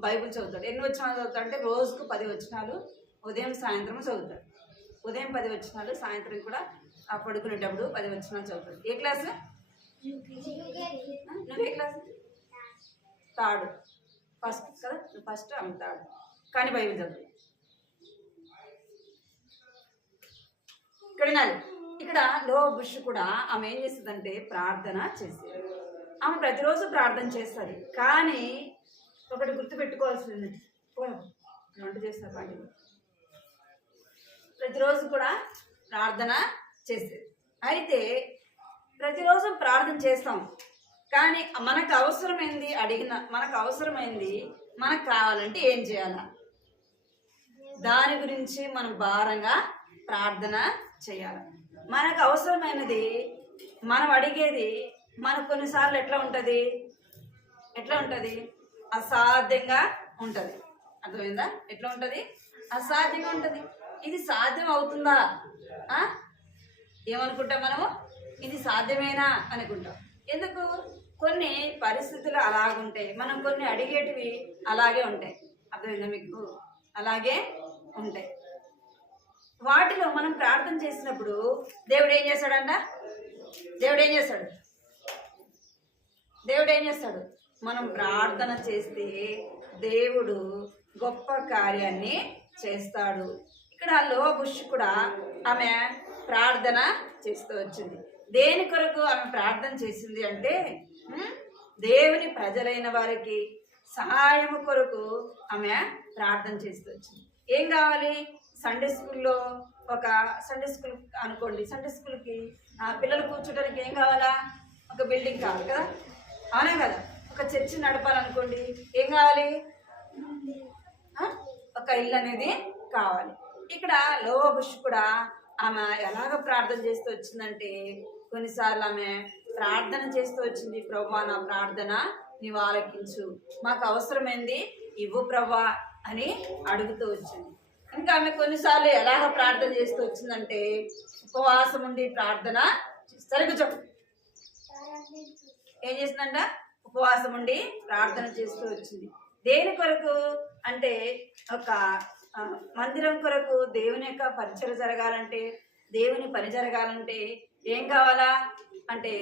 బైబిల్ చదువుతాడు. ఎన్ని వచనాలు చదువుతాడు అంటే రోజుకు 10 వచనాలు ఉదయం సాయంత్రం చదువుతాడు. ఉదయం 10 వచనాలు, సాయంత్రం కూడా పడుకునేటప్పుడు 10 వచనాలు చదువుతాడు. ఏ క్లాసు? నువ్వే క్లాసు? థర్డ్. ఫస్ట్ కదా, నువ్వు ఫస్ట్, ఆమె థర్డ్. కానీ బైబిల్ చదువు. ఇక్కడ లో బుష్ కూడా ఆమె ఏం చేస్తుందంటే ప్రార్థన చేసేది. ఆమె ప్రతిరోజు ప్రార్థన చేస్తుంది. కానీ ఒకటి గుర్తుపెట్టుకోవాల్సింది, వంట చేస్తారు పాటి, ప్రతిరోజు కూడా ప్రార్థన చేసేది. అయితే ప్రతిరోజు ప్రార్థన చేస్తాం, కానీ మనకు అవసరమైంది మనకు కావాలంటే ఏం చేయాలా? దాని గురించి మనం భారంగా ప్రార్థన చేయాలి. మనకు అవసరమైనది మనం అడిగేది మనకు కొన్నిసార్లు ఎట్లా ఉంటుంది? అసాధ్యంగా ఉంటుంది. అర్థమైందా? ఎట్లా ఉంటుంది? అసాధ్యంగా ఉంటుంది. ఇది సాధ్యం అవుతుందా? ఏమనుకుంటాం మనము? ఇది సాధ్యమేనా అనుకుంటాం. ఎందుకు? కొన్ని పరిస్థితులు అలాగుంటాయి, మనం కొన్ని అడిగేటివి అలాగే ఉంటాయి. అర్థమైందా మీకు? అలాగే ఉంటాయి. వాటిలో మనం ప్రార్థన చేసినప్పుడు దేవుడు ఏం చేస్తాడంట? దేవుడు ఏం చేస్తాడు? మనం ప్రార్థన చేస్తే దేవుడు గొప్ప కార్యాన్ని చేస్తాడు. ఇక్కడ లో బుష్ కూడా ఆమె ప్రార్థన చేస్తూ వచ్చింది. దేని కొరకు ఆమె ప్రార్థన చేసింది అంటే దేవుని ప్రజలైన వారికి సహాయం కొరకు ఆమె ప్రార్థన చేస్తూ వచ్చింది. ఏం కావాలి? సండే స్కూల్లో సండే స్కూల్ అనుకోండి, సండే స్కూల్కి పిల్లలు కూర్చోడానికి ఏం కావాలా? ఒక బిల్డింగ్ కావాలి కదా, అవునా కదా? ఒక చర్చి నడపాలనుకోండి, ఏం కావాలి? ఒక ఇల్లు అనేది కావాలి. ఇక్కడ లో బుష్ కూడా ఆమె ఎలాగ ప్రార్థన చేస్తూ వచ్చిందంటే, కొన్నిసార్లు ఆమె ప్రార్థన చేస్తూ వచ్చింది, ప్రభువా నా ప్రార్థన నీవు ఆలకించు, మాకు అవసరమైంది ఇవ్వు ప్రభువా అని అడుగుతూ వచ్చింది. ఇంకా ఆమె కొన్నిసార్లు ఎలాగ ప్రార్థన చేస్తూ వచ్చిందంటే, ఉపవాసం ఉండి ప్రార్థన ఏం చేసిందంట? ఉపవాసం ఉండి ప్రార్థన చేస్తూ వచ్చింది. దేని కొరకు అంటే, ఒక మందిరం కొరకు, దేవుని యొక్క పరిచయం జరగాలంటే, దేవుని పని జరగాలంటే ఏం కావాలా అంటే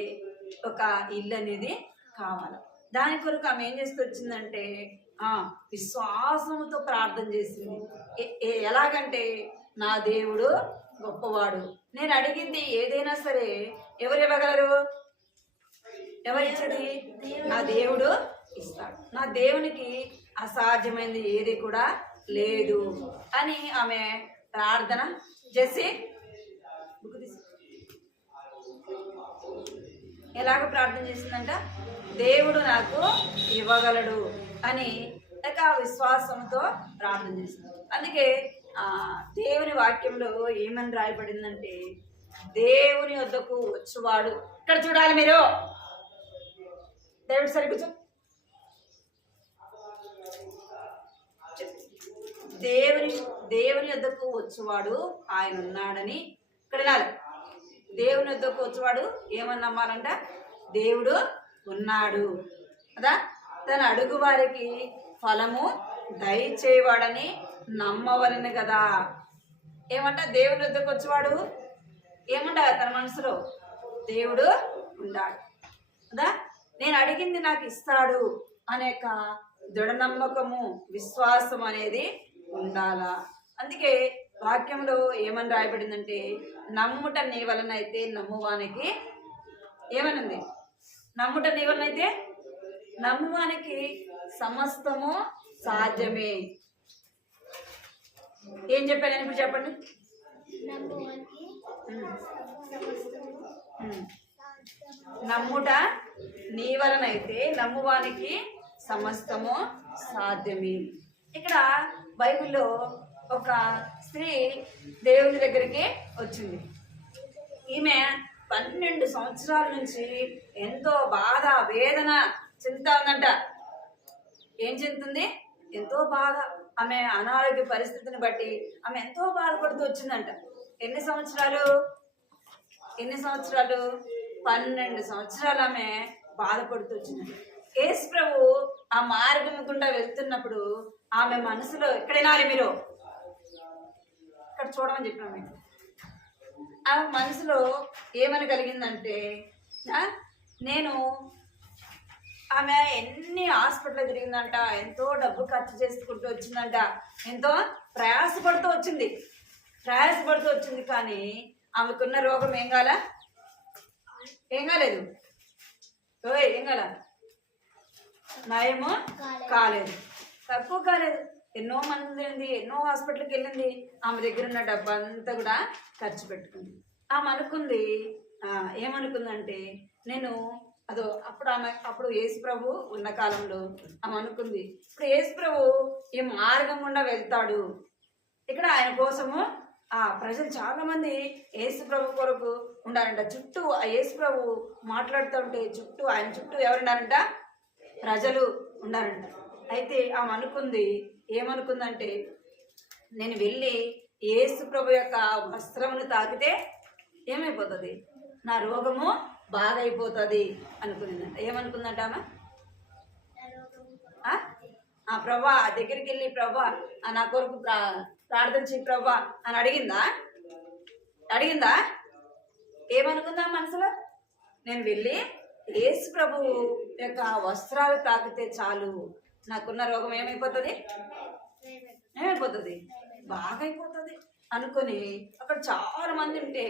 ఒక ఇల్లు అనేది కావాలి. దాని కొరకు ఆమె ఏం చేస్తూ వచ్చిందంటే విశ్వాసముతో ప్రార్థన చేసింది. ఎలాగంటే, నా దేవుడు గొప్పవాడు, నేను అడిగింది ఏదైనా సరే ఎవరు ఇవ్వగలరు? ఎవరిచ్చేది? నా దేవుడు ఇస్తాడు. నా దేవునికి అసాధ్యమైనది ఏది కూడా లేదు అని ఆమె ప్రార్థన చేసి ఎలాగ ప్రార్థన చేసిందంట? దేవుడు నాకు ఇవ్వగలడు అని విశ్వాసంతో ప్రార్థన చేసింది. అందుకే దేవుని వాక్యంలో ఏమని రాయబడిందంటే, దేవుని వద్దకు వచ్చువాడు, ఇక్కడ చూడాలి మీరు, దేవుడు సరిగ్గా దేవుని వద్దకు వచ్చువాడు ఆయన ఉన్నాడని ఇక్కడ వినాలి. దేవుని వద్దకు వచ్చేవాడు ఏమని నమ్మాలంట? దేవుడు ఉన్నాడు కదా. తన అడుగు వారికి ఫలము దయచేవాడని నమ్మవలను కదా. ఏమంట? దేవుని వద్దకు వచ్చేవాడు ఏముండగా తన మనసులో దేవుడు ఉండాడు కదా. నేను అడిగింది నాకు ఇస్తాడు అనేక దృఢ నమ్మకము, విశ్వాసం అనేది ఉండాలా. అందుకే వాక్యంలో ఏమని రాయబడిందంటే, నమ్ముట నీ వలన అయితే నమ్మువానికి ఏమనుంది? నమ్ముట నీ వలన అయితే నమ్మువానికి సమస్తము సాధ్యమే. ఏం చెప్పాను ఇప్పుడు చెప్పండి. నమ్ముట నీ వలనైతే నమ్మువానికి సమస్తము సాధ్యమే. ఇక్కడ బైబిల్లో ఒక స్త్రీ దేవుని దగ్గరికి వచ్చింది. ఈమె 12 సంవత్సరాల నుంచి ఎంతో బాధ, వేదన, చింత ఉందంట. ఏం చింతుంది? ఎంతో బాధ. ఆమె అనారోగ్య పరిస్థితిని బట్టి ఆమె ఎంతో బాధపడుతూ వచ్చిందంట. ఎన్ని సంవత్సరాలు? 12 సంవత్సరాలు ఆమె బాధపడుతూ వచ్చిందంట. యేసు ప్రభు ఆ మార్గం గుండా వెళ్తున్నప్పుడు ఆమె మనసులో, ఎక్కడైనా మీరు ఇక్కడ చూడమని చెప్పిన మీకు, ఆమె మనసులో ఏమని కలిగిందంటే, నేను ఆమె ఎన్ని హాస్పిటల్ తిరిగిందంట, ఎంతో డబ్బు ఖర్చు చేసుకుంటూ వచ్చిందంట, ఎంతో ప్రయాసపడుతూ వచ్చింది. కానీ ఆమెకున్న రోగం ఏం కాలేదు. ఏం కాల నయము కాలేదు, తక్కువ కాలేదు. ఎన్నో మంది ఎన్నో హాస్పిటల్కి వెళ్ళింది. ఆమె దగ్గర ఉన్న డబ్బు అంతా కూడా ఖర్చు పెట్టుకుంది. ఆమె అనుకుంది, ఏమనుకుందంటే, నేను అప్పుడు యేసు ప్రభు ఉన్న కాలంలో ఆమె అనుకుంది, ఇప్పుడు యేసు ప్రభు ఈ మార్గం గుండా వెళ్తాడు, ఇక్కడ ఆయన కోసము ప్రజలు చాలా మంది యేసు ప్రభు కొరకు ఉండాలంట. చుట్టూ ఆ యేసు ప్రభు మాట్లాడుతూ ఉంటే ఆయన చుట్టూ ఎవరున్నారంట? ప్రజలు ఉండాలంట. అయితే ఆమె అనుకుంది, ఏమనుకుందంటే, నేను వెళ్ళి యేసు ప్రభు యొక్క వస్త్రమును తాకితే ఏమైపోతుంది? నా రోగము బాగైపోతుంది అనుకుందంట. ఏమనుకుందంట ఆమె? ప్రభా దగ్గరికి వెళ్ళి, ప్రభా నా కొరకు ప్రార్థన చేయి ప్రభా అని అడిగిందా? ఏమనుకుందా మనసులో? నేను వెళ్ళి యేసు ప్రభు యొక్క వస్త్రాలు తాకితే చాలు, నాకున్న రోగం ఏమైపోతుంది? బాగైపోతుంది అనుకొని అక్కడ చాలా మంది ఉంటే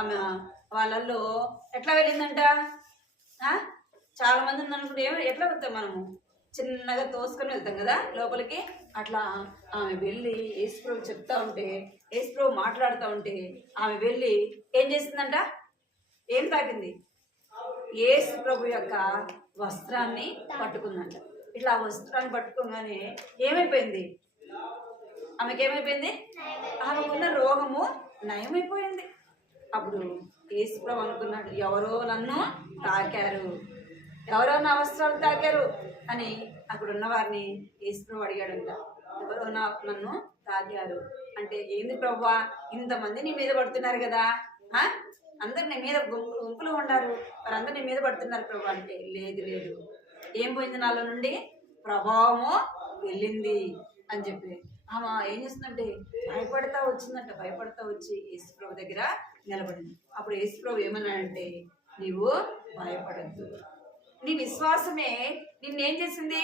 ఆమె వాళ్ళల్లో ఎట్లా వెళ్ళిందంట? చాలా మంది ఉందనుకుంటే ఎట్లా వెళ్తాం మనము? చిన్నగా తోసుకొని వెళ్తాం కదా లోపలికి. అట్లా ఆమె వెళ్ళి యేసు ప్రభు చెప్తా ఉంటే, యేసు ప్రభు మాట్లాడుతూ ఉంటే ఆమె వెళ్ళి ఏం చేసిందంట? ఏం తాకింది? యేసు ప్రభు యొక్క వస్త్రాన్ని పట్టుకుందంట. ఇట్లా ఆ వస్త్రాన్ని పట్టుకోగానే ఏమైపోయింది? ఆమెకేమైపోయింది? ఆమెకున్న రోగము నయమైపోయింది. అప్పుడు యేసు ప్రభు అనుకున్నాడు, ఎవరో నన్ను తాకారు, ఎవరో నా వస్త్రాలు తాకారు అని అక్కడ ఉన్న వారిని యేసు ప్రభు అడిగాడంట. ఎవరో నన్ను తాకారు అంటే, ఏంది ప్రభువా, ఇంతమంది నీ మీద పడుతున్నారు కదా, అందరు నీ మీద గుంపులు ఉన్నారు, వారందరూ నీ మీద పడుతున్నారు ప్రభు అంటే, లేదు ఏం పోయింది? నాలో నుండి ప్రభావము వెళ్ళింది అని చెప్పి ఆమె ఏం చేస్తుందంటే భయపడతా వచ్చి యేసు ప్రభు దగ్గర నిలబడింది. అప్పుడు యేసు ప్రభు ఏమన్నాడంటే, నీవు భయపడద్దు, నీ విశ్వాసమే నిన్నేం చేసింది?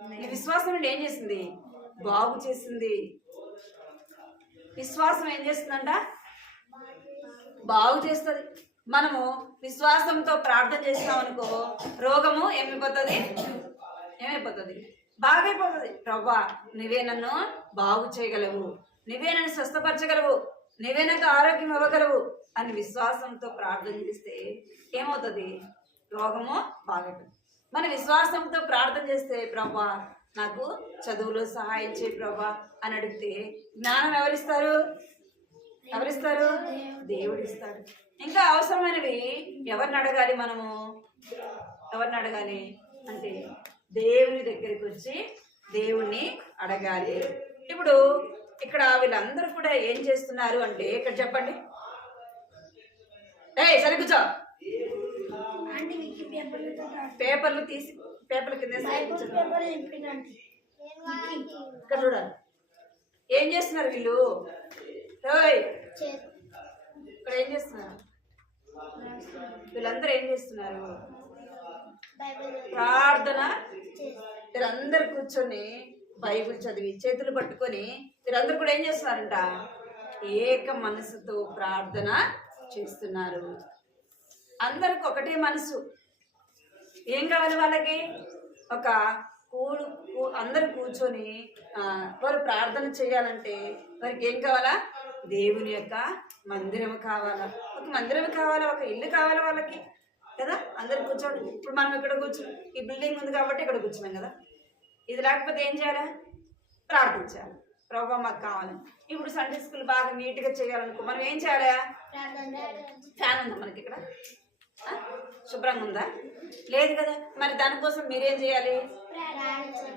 నీ విశ్వాసం నుండి ఏం చేసింది? బాగు చేసింది. విశ్వాసం ఏం చేస్తుందంట? బాగు చేస్తుంది. మనము విశ్వాసంతో ప్రార్థన చేసినాం అనుకో, రోగము ఏమైపోతుంది? బాగైపోతుంది. ప్రభా నువ్వే నన్ను బాగు చేయగలవు, నువ్వే నన్ను స్వస్థపరచగలవు, నువ్వే నాకు ఆరోగ్యం ఇవ్వగలవు అని విశ్వాసంతో ప్రార్థన చేస్తే ఏమవుతుంది? రోగము బాగైపోతుంది. మన విశ్వాసంతో ప్రార్థన చేస్తే, ప్రభా నాకు చదువులో సహాయం చేయి ప్రభా అని అడిగితే జ్ఞానం ఎవరిస్తారు? దేవుడు ఇస్తాడు. ఇంకా అవసరమైనవి ఎవరిని అడగాలి? మనము ఎవరిని అడగాలి అంటే దేవుని దగ్గరికి వచ్చి దేవుణ్ణి అడగాలి. ఇప్పుడు ఇక్కడ వీళ్ళందరూ కూడా ఏం చేస్తున్నారు అంటే, ఇక్కడ చెప్పండి, సరే కూర్చో, పేపర్లు పేపర్ల కింద వేసి బైబుల్ కూర్చోండి. పేపర్ నింపినండి. ఇక్కడ చూడాలి. ఏం చేస్తున్నారు వీళ్ళు? ఓయ్, ఇక్కడ ఏం చేస్తున్నారు వీళ్ళందరూ? ఏం చేస్తున్నారు? ప్రార్థన. వీరందరూ కూర్చొని బైబిల్ చదివి చేతులు పట్టుకొని వీరందరూ కూడా ఏం చేస్తున్నారంట? ఏక మనసుతో ప్రార్థన చేస్తున్నారు. అందరికి ఒకటే మనసు. ఏం కావాలి వాళ్ళకి? ఒక అందరు కూర్చొని వారు ప్రార్థన చేయాలంటే వారికి ఏం కావాలా? దేవుని యొక్క మందిరం కావాలా, ఒక మందిరం కావాలా, ఒక ఇల్లు కావాలా వాళ్ళకి కదా. అందరు కూర్చోండి. ఇప్పుడు మనం ఇక్కడ కూర్చుని ఈ బిల్డింగ్ ఉంది కాబట్టి ఇక్కడ కూర్చున్నాం కదా. ఇది లేకపోతే ఏం చేయాలా? ప్రార్థించాలి. ప్రభు మాకు కావాలని. ఇప్పుడు సండే స్కూల్ బాగా నీట్గా చేయాలనుకో మనం ఏం చేయాలి? ఫ్యాన్ ఉందా మనకి ఇక్కడ? శుభ్రంగా ఉందా? లేదు కదా. మరి దానికోసం మీరేం చేయాలి?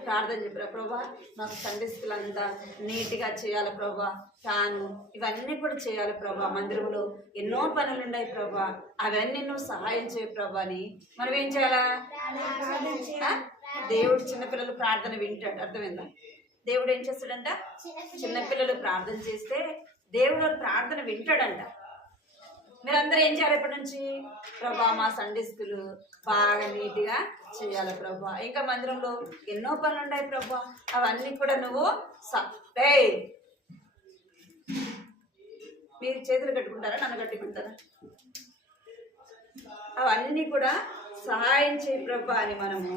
ప్రార్థన చెప్పారు. ప్రభా మాకు సండే స్కూల్ అంతా నీట్గా చేయాలి ప్రభా, ఫ్యాను ఇవన్నీ కూడా చేయాలి ప్రభా, మందిరంలో ఎన్నో పనులు ఉన్నాయి ప్రభా, అవన్నీ నువ్వు సహాయం చేయ ప్రభా అని మనం ఏం చేయాలా? దేవుడు చిన్నపిల్లలు ప్రార్థన వింటాడు. అర్థమైందా? దేవుడు ఏం చేస్తాడంట? చిన్నపిల్లలు ప్రార్థన చేస్తే దేవుడు ప్రార్థన వింటాడంట. మీరందరూ ఏం చేయాలి ఇప్పటి నుంచి? ప్రభా మా సండే స్కూల్ బాగా నీట్గా చేయాలి ప్రభా, ఇంకా మందిరంలో ఎన్నో పనులు ఉన్నాయి ప్రభా, అవన్నీ కూడా నువ్వు మీరు చేతులు కట్టుకుంటారా, నన్ను కట్టుకుంటారా? అవన్నీ కూడా సహాయం చేయి ప్రభా అని మనము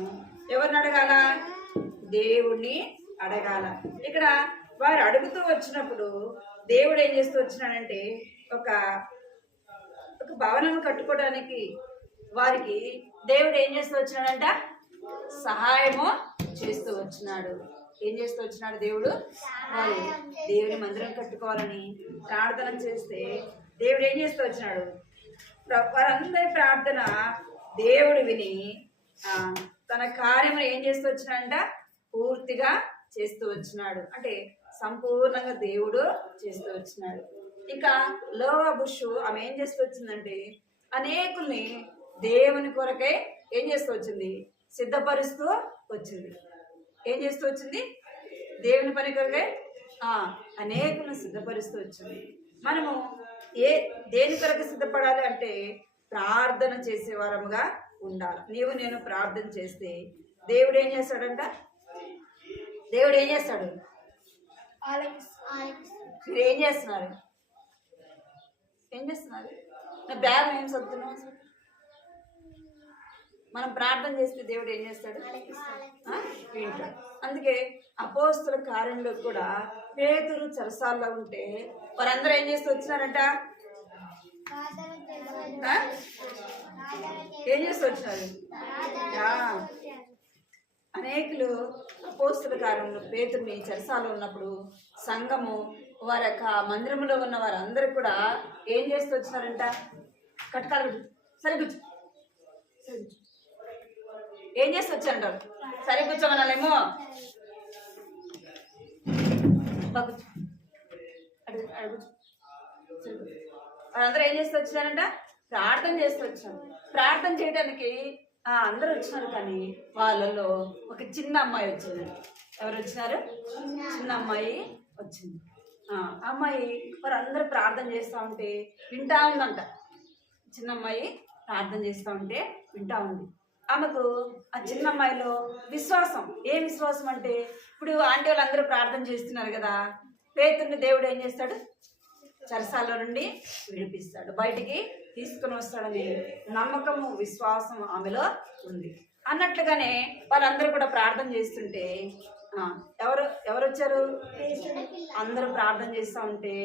ఎవరిని అడగాల? దేవుణ్ణి అడగాల. ఇక్కడ వారు అడుగుతూ వచ్చినప్పుడు దేవుడు ఏం చేస్తూ వచ్చినాడంటే ఒక భవనం కట్టుకోవడానికి వారికి దేవుడు ఏం చేస్తూ వచ్చినాడంట? సహాయము చేస్తూ వచ్చినాడు. ఏం చేస్తూ వచ్చినాడు దేవుడు? వారు దేవుని మందిరం కట్టుకోవాలని ప్రార్థన చేస్తే దేవుడు ఏం చేస్తూ వచ్చినాడు? వారందరి ప్రార్థన దేవుడు విని తన కార్యమును ఏం చేస్తూ వచ్చినాడంట? పూర్తిగా చేస్తూ వచ్చినాడు. అంటే సంపూర్ణంగా దేవుడు చేస్తూ వచ్చినాడు. ఇంకా లోవా బుష్ ఆమె ఏం చేస్తూ వచ్చిందంటే అనేకుల్ని దేవుని కొరకై ఏం చేస్తూ వచ్చింది? సిద్ధపరుస్తూ వచ్చింది. ఏం చేస్తూ వచ్చింది? దేవుని పని కొరకై అనేకులను సిద్ధపరుస్తూ వచ్చింది. మనము దేని కొరకు సిద్ధపడాలి అంటే ప్రార్థన చేసే వారముగా ఉండాలి. నీవు నేను ప్రార్థన చేస్తే దేవుడు ఏం చేస్తాడంట? దేవుడు ఏం చేస్తాడు? మీరు ఏం చేస్తున్నారు? ఏం చేస్తున్నారు? నా బ్యాగ్ ఏం చదువుతున్నావు? మనం ప్రార్థన చేస్తే దేవుడు ఏం చేస్తాడు? వింటాడు. అందుకే అపోస్తుల కార్యంలో కూడా పేతురు చెరసాల్లో ఉంటే వారందరూ ఏం చేస్తూ వచ్చినారంట? ఏం చేస్తూ వచ్చినారు? అనేకులు అపోస్తుల కార్యంలో పేతురుని చెరసాలలో ఉన్నప్పుడు సంఘము వారి యొక్క మందిరంలో ఉన్న వారందరూ కూడా ఏం చేస్తూ వచ్చినారంట? కట్కాలు సరే కూర్చో, ఏం చేస్తూ వచ్చారంటారు? సరే కూర్చోమనాలేమో. వాళ్ళందరూ ఏం చేస్తూ వచ్చినారంట? ప్రార్థన చేస్తూ వచ్చారు. ప్రార్థన చేయడానికి అందరూ వచ్చినారు, కానీ వాళ్ళలో ఒక చిన్న అమ్మాయి వచ్చిందండి. ఎవరు వచ్చినారు? చిన్న అమ్మాయి వచ్చింది. అమ్మాయి వారందరూ ప్రార్థన చేస్తూ ఉంటే వింటా ఉందంట. చిన్న అమ్మాయి ప్రార్థన చేస్తూ ఉంటే వింటా ఉంది. ఆమెకు ఆ చిన్న అమ్మాయిలో విశ్వాసం. ఏ విశ్వాసం అంటే ఇప్పుడు ఆంటీ వాళ్ళందరూ ప్రార్థన చేస్తున్నారు కదా, పేతురుని దేవుడు ఏం చేస్తాడు? చెరసాలలో నుండి విడిపిస్తాడు, బయటికి తీసుకుని వస్తాడని నమ్మకము విశ్వాసం ఆమెలో ఉంది. అన్నట్లుగానే వాళ్ళందరూ కూడా ప్రార్థన చేస్తుంటే ఎవరు వచ్చారు? అందరూ ప్రార్థన చేస్తూ ఉంటే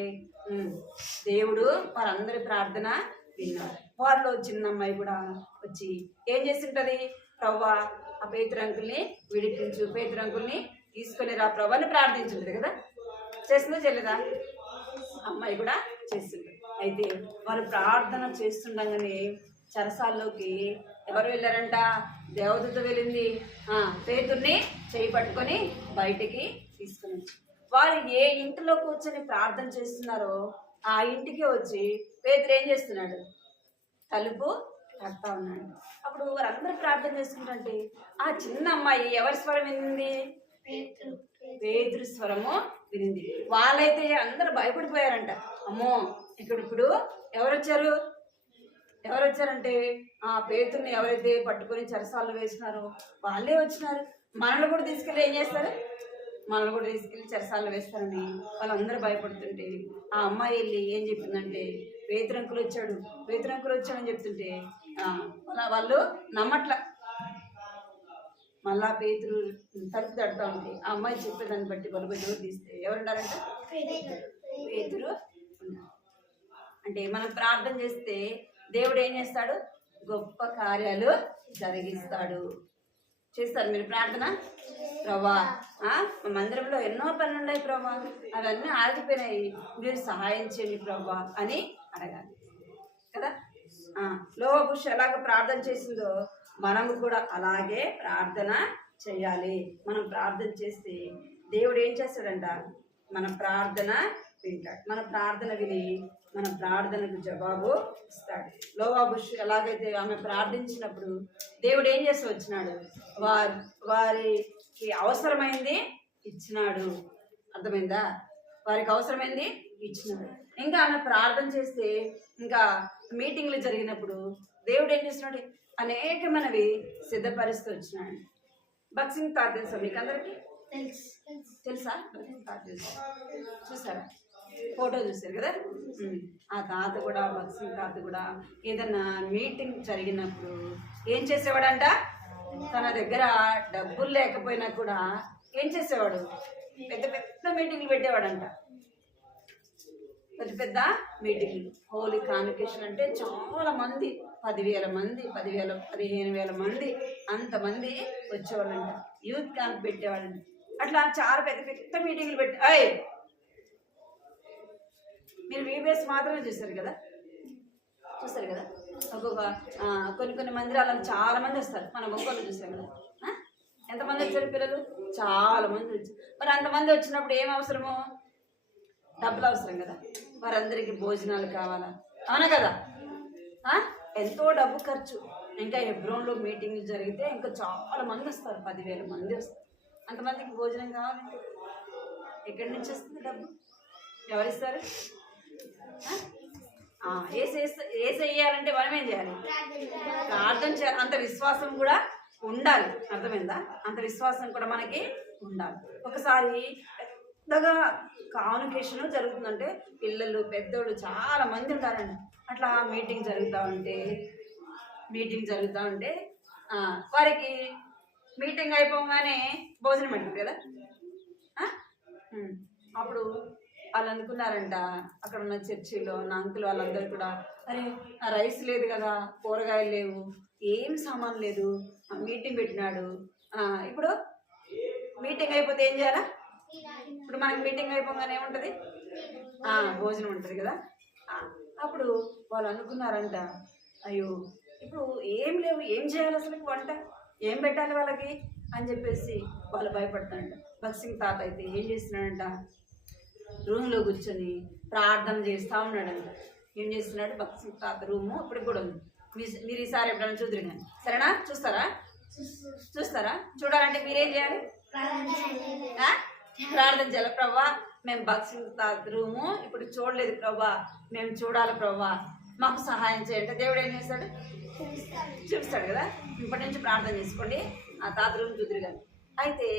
దేవుడు వారందరి ప్రార్థన విన్నారు. వారిలో చిన్న అమ్మాయి కూడా వచ్చి ఏం చేస్తుంటది? ప్రవ్వా ఆ పేతురు అంకుల్ని విడిపించు, పేతురు అంకుల్ని తీసుకొని రా ప్రభు అని ప్రార్థించుంటది కదా. చేస్తుందో చేయలేదా? అమ్మాయి కూడా చేస్తుంది. అయితే వారు ప్రార్థన చేస్తుండగానే చెరసాల్లోకి ఎవరు వెళ్ళారంట? దేవదూత వెళ్ళింది. పేతుర్ని చేయి పట్టుకొని బయటికి తీసుకుని వచ్చి వారు ఏ ఇంటిలో కూర్చొని ప్రార్థన చేస్తున్నారో ఆ ఇంటికి వచ్చి పేతురు ఏం చేస్తున్నాడు? తలుపు కడతా ఉన్నాడు. అప్పుడు వారందరూ ప్రార్థన చేసుకుంటుంటే ఆ చిన్న అమ్మాయి ఎవరి స్వరం వినింది? పేతురు స్వరము వినింది. వాళ్ళైతే అందరూ భయపడిపోయారంట. అమ్మో ఇప్పుడు ఎవరు వచ్చారంటే ఆ పేతుర్ని ఎవరైతే పట్టుకొని చెరసాల్లో వేసినారో వాళ్ళే వచ్చినారు. మనల్ని కూడా తీసుకెళ్ళి ఏం చేస్తారు? మనల్ని కూడా తీసుకెళ్ళి చెరసాల్లో వేస్తారని వాళ్ళందరూ భయపడుతుంటే ఆ అమ్మాయి వెళ్ళి ఏం చెప్పిందంటే పేతురంకులు వచ్చాడని చెప్తుంటే వాళ్ళు నమ్మట్ల. మళ్ళా పేతురు తలుపు తడుతూ ఉంటే ఆ అమ్మాయి చెప్పేదాన్ని బట్టి వాళ్ళు డోర్ తీస్తే ఎవరున్నారంట? పేతురు ఉన్నారు. అంటే మనం ప్రార్థన చేస్తే దేవుడు ఏం చేస్తాడు? గొప్ప కార్యాలు జరిగిస్తాడు. చేస్తారు మీరు ప్రార్థన? ప్రభా మా మందిరంలో ఎన్నో పనులు ఉన్నాయి ప్రభా, అవన్నీ ఆగిపోయినాయి, మీరు సహాయం చేయండి ప్రభా అని అడగాలి కదా. లోవ బుష్ ఎలాగ ప్రార్థన చేసిందో మనము కూడా అలాగే ప్రార్థన చేయాలి. మనం ప్రార్థన చేస్తే దేవుడు ఏం చేస్తాడంట? మన ప్రార్థన వింటాడు. మన ప్రార్థన విని మన ప్రార్థనకు జవాబు ఇస్తాడు. లోవా బుష్ ఎలాగైతే ఆమె ప్రార్థించినప్పుడు దేవుడు ఏం చేసి వచ్చినాడు? వారికి అవసరమైంది ఇచ్చినాడు. అర్థమైందా? వారికి అవసరమైంది ఇచ్చినాడు. ఇంకా ఆమె ప్రార్థన చేస్తే ఇంకా మీటింగ్లు జరిగినప్పుడు దేవుడు ఏం చేస్తున్నాడు? అనేకమైనవి సిద్ధపరుస్తూ వచ్చినాడు. బక్సింగ్ తాత తెలుసా మీకు అందరికి? తెలుసా? బక్సింగ్ తాత తెలుసా? చూసారా? ఫోటో చూసారు కదా. ఆ తాత కూడా, బక్సింగ్ తాత కూడా ఏదన్నా మీటింగ్ జరిగినప్పుడు ఏం చేసేవాడంట? తన దగ్గర డబ్బులు లేకపోయినా కూడా ఏం చేసేవాడు? పెద్ద పెద్ద మీటింగ్లు పెట్టేవాడంట. పెద్ద మీటింగ్లు, హోలీ కాన్వకేషన్ అంటే చాలా మంది, 10,000 మంది, 15,000 మంది అంతమంది వచ్చేవాళ్ళంట. Youth camp పెట్టేవాళ్ళంట. అట్లా చాలా పెద్ద పెద్ద మీటింగ్లు మీరు వీబీఎస్ మాత్రమే చూస్తారు కదా. ఒక్కొక్క కొన్ని మందిరాలను చాలా మంది వస్తారు. మనం ఒక్కొక్కరు చూస్తాం కదా. ఎంతమంది వచ్చారు పిల్లలు? చాలా మంది వచ్చారు. మరి అంతమంది వచ్చినప్పుడు ఏం అవసరము? డబ్బులు అవసరం కదా. వారందరికీ భోజనాలు కావాలా? అవునా కదా. ఎంతో డబ్బు ఖర్చు. ఇంకా హెబ్రోన్లో మీటింగ్లు జరిగితే ఇంకా చాలా మంది వస్తారు, 10,000 మంది వస్తారు. అంతమందికి భోజనం కావాలంటే ఎక్కడి నుంచి వస్తుంది డబ్బు? ఎవరిస్తారు? ఏసేయాలంటే మనం ఏం చేయాలి? ప్రార్థన చేయాలి. అంత విశ్వాసం కూడా ఉండాలి. అర్థమైందా? అంత విశ్వాసం కూడా మనకి ఉండాలి. ఒకసారి పెద్దగా కాన్వకేషన్ జరుగుతుందంటే పిల్లలు పెద్దోళ్ళు చాలా మంది ఉంటారండి. అట్లా మీటింగ్ జరుగుతూ ఉంటే వారికి మీటింగ్ అయిపోగానే భోజనం పెట్టారు కదా. అప్పుడు వాళ్ళు అనుకున్నారంట, అక్కడ ఉన్న చర్చిలో ఉన్న అంకుల్ వాళ్ళందరూ కూడా, అరే రైస్ లేదు కదా, కూరగాయలు లేవు, ఏం సామాన్ లేదు, మీటింగ్ పెట్టినాడు. ఇప్పుడు మీటింగ్ అయిపోతే ఏం చేయాలా? ఇప్పుడు మనకి మీటింగ్ అయిపోగానే ఏముంటుంది? భోజనం ఉంటుంది కదా. అప్పుడు వాళ్ళు అనుకున్నారంట, అయ్యో ఇప్పుడు ఏం లేవు, ఏం చేయాలి అసలు? వంట ఏం పెట్టాలి వాళ్ళకి అని చెప్పేసి వాళ్ళు భయపడతారంట. బక్సింగ్ తాత అయితే ఏం చేస్తున్నాడంట? రూమ్లో కూర్చొని ప్రార్థన చేస్తూ ఉన్నాడంట. ఏం చేస్తున్నాడు? బక్సింగ్ తాత రూము ఇప్పుడు కూడా ఉంది. మీరు ఈసారి ఎప్పుడైనా చూద్దరు కానీ, సరేనా? చూస్తారా? చూడాలంటే మీరేం చేయాలి? ప్రార్థన చేయాలి. ప్రభా, మేము బక్సింగ్ తాత రూము ఇప్పుడు చూడలేదు ప్రభా, మేము చూడాలి ప్రభా, మాకు సహాయం చేయండి. దేవుడు ఏం చేస్తాడు? చూపిస్తాడు కదా. ఇప్పటి నుంచి ప్రార్థన చేసుకోండి, ఆ తాత రూమ్ చూద్దరు కానీ. అయితే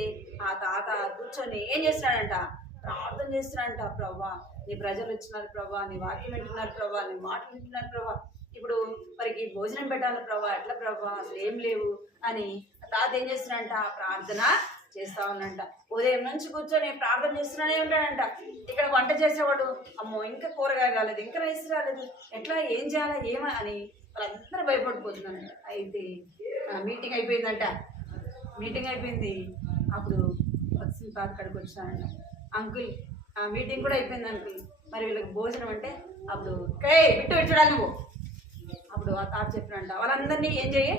ఆ తాత కూర్చొని ఏం చేస్తున్నాడంట? ప్రార్థన చేస్తున్నాడంట. ప్రభా, నీ ప్రజలు వచ్చినారు ప్రభా, నీ వాక్యం వింటున్నారు ప్రభా, నీ మాట వింటున్నారు ప్రభా, ఇప్పుడు వారికి భోజనం పెట్టాలి ప్రభా, ఎట్లా ప్రభా, అసలు ఏం లేవు అని తాత ఏం చేస్తున్నాడంట? ప్రార్థన చేస్తా ఉన్నాడంట. ఉదయం నుంచి కూర్చొని ప్రార్థన చేస్తున్నానే ఉంటాడంట. ఇక్కడ వంట చేసేవాడు, అమ్మో ఇంకా కూరగాయ రాలేదు, ఇంకా రైస్ రాలేదు, ఎట్లా ఏం చేయాలా ఏమా అని వాళ్ళందరూ భయపడిపోతున్నారంట. అయితే మీటింగ్ అయిపోయింది. అప్పుడు బక్సింగ్ తాత కాడికి వచ్చానంట. అంకుల్, ఆ మీటింగ్ కూడా అయిపోయింది అంకుల్, మరి వీళ్ళకి భోజనం అంటే అప్పుడు బిట్టు చూడాలి నువ్వు. అప్పుడు ఆ తాత చెప్పినంట, వాళ్ళందరినీ ఏం చేయి,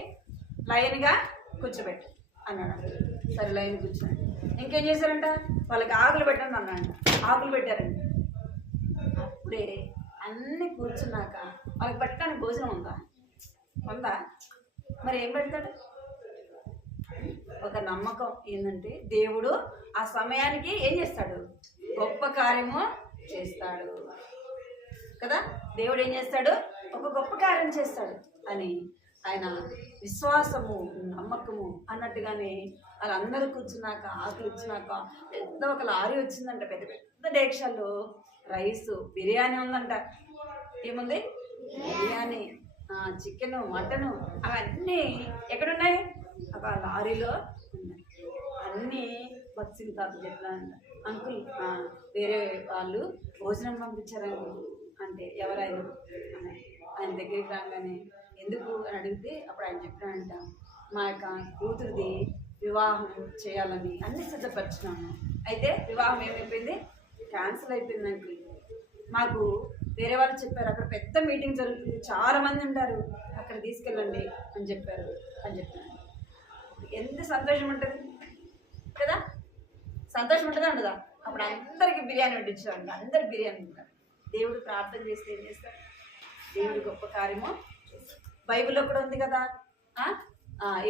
లైన్గా కూర్చోబెట్టు అన్నాడు. సరే లైన్ కూర్చున్నాడు. ఇంకేం చేశారంట? వాళ్ళకి ఆకులు పెట్టండి అన్నాడంట. ఆకులు పెట్టారంట. అప్పుడే అన్నీ కూర్చున్నాక వాళ్ళకి పెట్టడానికి భోజనం ఉందా? ఉందా? మరి ఏం పెడతాడు? ఒక నమ్మకం ఏంటంటే దేవుడు ఆ సమయానికి ఏం చేస్తాడు? గొప్ప కార్యము చేస్తాడు కదా. దేవుడు ఏం చేస్తాడు? ఒక గొప్ప కార్యం చేస్తాడు అని ఆయన విశ్వాసము, నమ్మకము అన్నట్టుగానే వాళ్ళందరూ కూర్చున్నాక, ఆకులు వచ్చినాక పెద్ద ఒక లారీ వచ్చిందంట, పెద్ద పెద్ద డేక్షాల్లో రైసు, బిర్యానీ ఉందంట. ఏముంది? బిర్యానీ, చికెన్, మటను అవన్నీ ఎక్కడున్నాయి? ఒక లారీలో ఉన్నాయి. అన్నీ బక్సింగ్ తాత చెప్పినారంట. అంకుల్ వేరే వాళ్ళు భోజనం పంపించారు అంకుల్ అంటే ఎవరైనా ఆయన దగ్గరికి రాగానే ఎందుకు అని అడిగితే అప్పుడు ఆయన చెప్పినాడంట, మా యొక్క కూతురిది వివాహం చేయాలని అన్ని సిద్ధపరిచినాము. అయితే వివాహం ఏమైపోయింది? క్యాన్సిల్ అయిపోయింది అంకుల్. మాకు వేరే వాళ్ళు చెప్పారు, అక్కడ పెద్ద మీటింగ్ జరుగుతుంది, చాలా మంది ఉంటారు, అక్కడ తీసుకెళ్ళండి అని చెప్పారు అని చెప్పాను. ఎంత సంతోషం ఉంటుంది కదా. సంతోషం ఉంటుందా ఉండదా? అప్పుడు అందరికి బిర్యానీ వడ్డించారండి, అందరు బిర్యానీ ఉంటారు. దేవుడు ప్రార్థన చేస్తే ఏం చేస్తాడు? దేవుడు గొప్ప కార్యము. బైబిల్లో కూడా ఉంది కదా,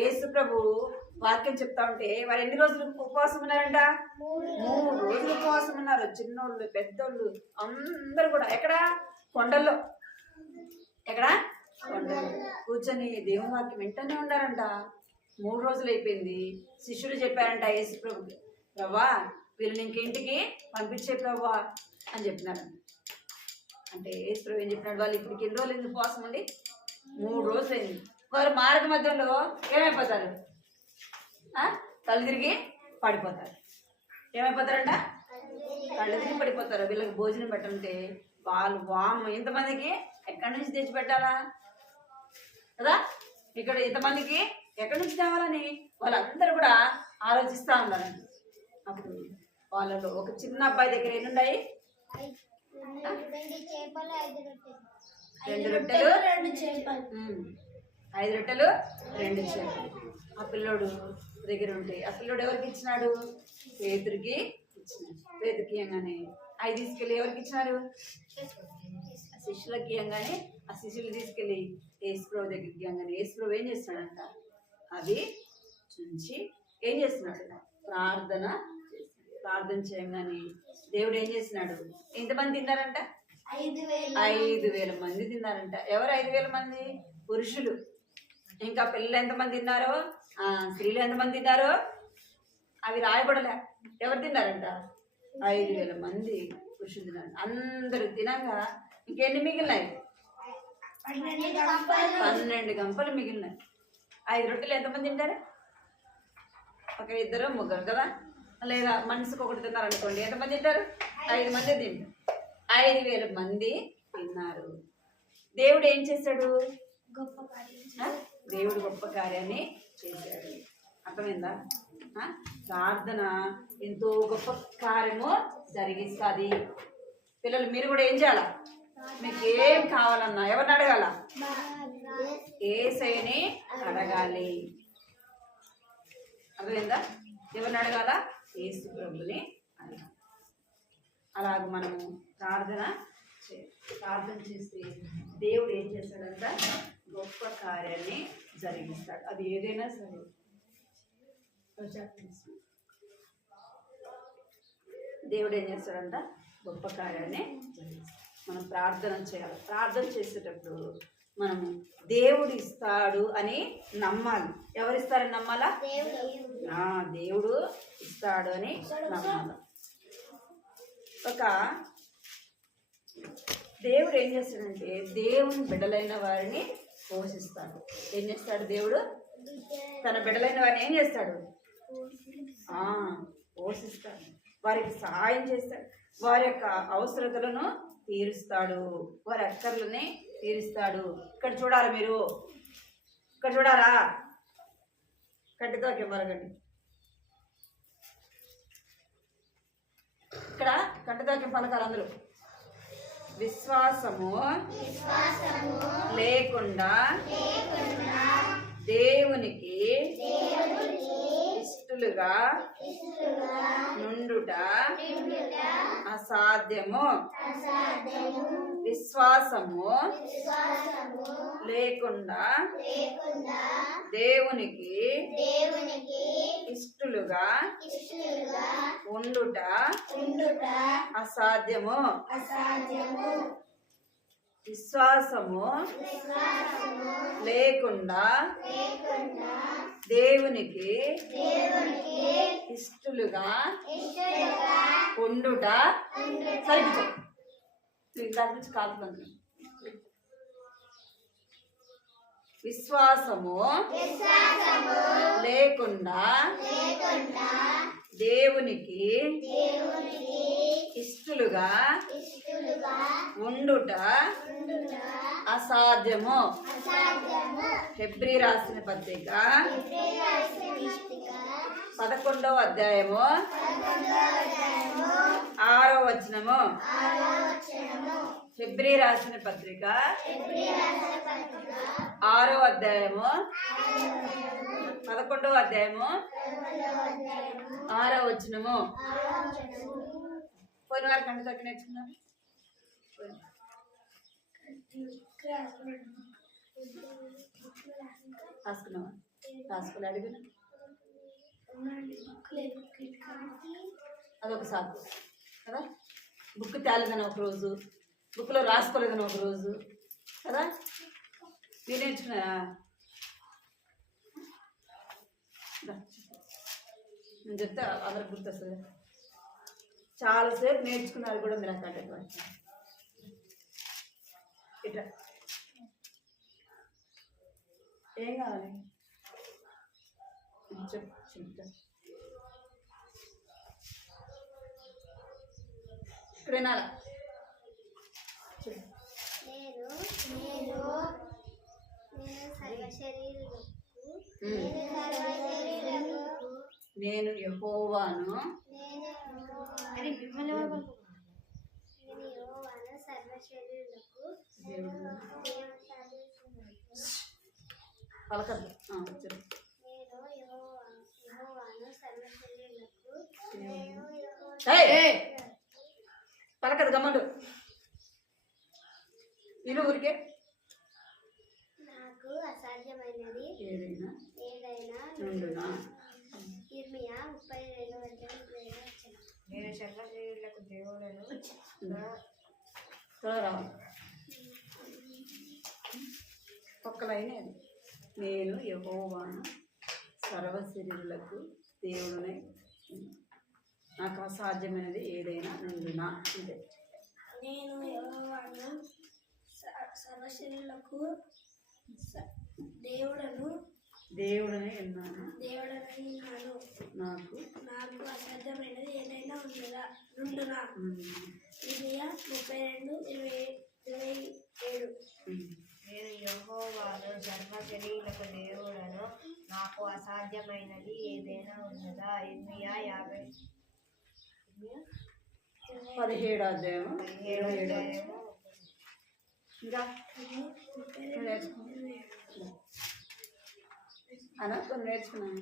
యేసు ప్రభు వాక్యం చెప్తా ఉంటే వారు ఎన్ని రోజులు ఉపవాసం ఉన్నారంట? 3 రోజులు ఉపవాసం ఉన్నారు. చిన్నోళ్ళు, పెద్దోళ్ళు అందరూ కూడా. ఎక్కడ? కొండల్లో. ఎక్కడ? కొండల్లో కూర్చొని దేవుని వాక్యం వెంటనే ఉన్నారంట. 3 రోజులు అయిపోయింది. శిష్యులు చెప్పారంట యేసు ప్రభుకి, ప్రభా వీళ్ళని ఇంకేంటికి పంపించే ప్రభా అని చెప్పినారు. అంటే యేసు ప్రభు ఏం చెప్పినాడు? వాళ్ళు ఇప్పటికి ఎన్ని రోజులు ఎందుకు ఉపవాసం అండి? 3 రోజులు అయింది. వారు మార్గ మధ్యలో ఏమైపోతారు? కళ్ళు తిరిగి పడిపోతారు. ఏమైపోతారంట? కళ్ళు తిరిగి పడిపోతారు. వీళ్ళకి భోజనం పెట్టంటే వాళ్ళు వామ్ ఇంతమందికి ఎక్కడి నుంచి తెచ్చి పెట్టాలా కదా. ఇక్కడ ఇంతమందికి ఎక్కడి నుంచి తేవాలని వాళ్ళందరూ కూడా ఆలోచిస్తూ ఉన్నారండి. అప్పుడు వాళ్ళలో ఒక చిన్న అబ్బాయి దగ్గర ఎన్ని ఉన్నాయి? 2 రొట్టెలు 2 చేపలు. 5 రొట్టెలు 2 చేపలు ఆ పిల్లోడు దగ్గర ఉంటాయి. ఆ పిల్లోడు ఎవరికి ఇచ్చినాడు? పేతురికి ఇచ్చినాడు. పేతురికి ఇవ్వగానే 5 తీసుకెళ్ళి ఎవరికి ఇచ్చినారు? శిష్యులకి ఇవ్వగానే ఆ శిష్యులు తీసుకెళ్ళి యేసుప్రభు దగ్గరికి ఇవ్వగానే యేసుప్రభు ఏం చేస్తున్నాడంట? అది చుంచి ఏం చేస్తున్నాడు? ప్రార్థన చేయగానే దేవుడు ఏం చేసినాడు? ఎంతమంది తిన్నారంట? 5,000 మంది తిన్నారంట. ఎవరు 5,000 మంది? పురుషులు. ఇంకా పిల్లలు ఎంతమంది తిన్నారో, స్త్రీలు ఎంతమంది తిన్నారో అవి రాయబడలే. ఎవరు తిన్నారంట? 5,000 మంది పురుషులు తిన్నారు. అందరూ తినగా ఇంకెన్ని మిగిలినాయి? 12 గంపలు మిగిలినాయి. 5 రొట్టెలు ఎంతమంది తింటారు? ఒక 2 3 కదా. లేదా మనిషికి ఒకటి తిన్నారనుకోండి, ఎంతమంది తింటారు? 5 మంది తింటారు. 5,000 మంది తిన్నారు. దేవుడు ఏం చేశాడు? దేవుడు గొప్ప కార్యాన్ని చేశాడు. అర్థమైందా? ప్రార్థన ఎంతో గొప్ప కార్యము జరిగిస్తుంది. పిల్లలు మీరు కూడా ఏం చేయాలా? మీకు ఏం కావాలన్నా ఎవరిని అడగాల? యేసయ్యని అడగాలి. అర్థమైందా? ఎవరిని అడగాల? యేసు ప్రభుని అడగాలి. అలాగ మనము ప్రార్థన చేస్తే దేవుడు ఏం చేస్తాడంట? గొప్ప కార్యాన్ని జరిగిస్తాడు. అది ఏదైనా సరే. దేవుడు ఏం చేస్తాడంట? గొప్ప కార్యాన్ని జరిగిస్తాడు. మనం ప్రార్థన చేయాలి. ప్రార్థన చేసేటప్పుడు మనము దేవుడు ఇస్తాడు అని నమ్మాలి. ఎవరు ఇస్తారని నమ్మాలా? దేవుడు ఇస్తాడు అని నమ్మాలి. ఒక దేవుడు ఏం చేస్తాడంటే దేవుని బిడ్డలైన వారిని పోషిస్తాడు. ఏం చేస్తాడు? దేవుడు తన బిడ్డలైన వారిని ఏం చేస్తాడు? పోషిస్తాడు. వారికి సహాయం చేస్తాడు. వారి యొక్క అవసరతలను తీరుస్తాడు. వారి అక్కర్లని తీరుస్తాడు. ఇక్కడ చూడాలి మీరు, ఇక్కడ చూడాలా? కట్టితో మరగండి. ఇక్కడ కట్టుదాకి పలకాలి అందరూ. విశ్వాసము లేకుండా దేవునికి ఇష్టలుగా నుండుట అసాధ్యము. విశ్వాసము లేకుండా దేవునికి ఇష్టలుగా ఉండుట అసాధ్యము. విశ్వాసము లేకుండా దేవునికి ఇష్టలుగా ఉండుట సరిగ్గా దాని నుంచి కాదు. విశ్వాసము లేకుండా దేవునికి ఇష్టలుగా ఉండుట అసాధ్యము. హెబ్రీ రాసిన పత్రిక 11వ అధ్యాయము 6వ వచనము. హెబ్రీ రాసిన పత్రిక 6వ అధ్యాయము 11వ అధ్యాయము 6వ వచనము. పోయిన వారు కంటి తొక్కి నేర్చుకున్నారు. రాసుకున్నావా? రాసుకుని అడిగిన అదొక సాకు కదా. బుక్ తేలేదని ఒక రోజు, బుక్లో రాసుకోలేదని ఒక రోజు కదా. మీరు నేర్చుకున్నా నేను చెప్తే అందరికి గుర్తొస్తుంది. చాలాసేపు నేర్చుకున్నారు కూడా మీరు అక్కడ ఇట్లా. ఏం కావాలి చెప్తా. ఇక్కడ వినాలా? నేను యెహోవాను పలకద్దు. పలకదు గమ్మండు ఇల్లు ఊరికే. నాకు అసాధ్యమైనది ఏదైనా నుండునా. ఇర్మియా 32:2. నేను సర్వశరీరులకు దేవుడను. ఒక్కలైన నేను యెహోవాను సర్వశరీరులకు దేవుడునే. నాకు అసాధ్యమైనది ఏదైనా నుండునా. అంటే నేను యెహోవాను సర్వశరీరులకు దేవుడనే ఉన్నాను. నాకు అసాధ్యమైనది ఏదైనా నుండునా. ఇర్మియా 32:27. నేను యెహోవాను సర్వశరీరులకు దేవుడను. నాకు అసాధ్యమైనది ఏదైనా ఉన్నదా. ఇర్మియా 17వ అధ్యాయము 27. ఇంకా అన్న కొన్ని నేర్చుకున్నాను.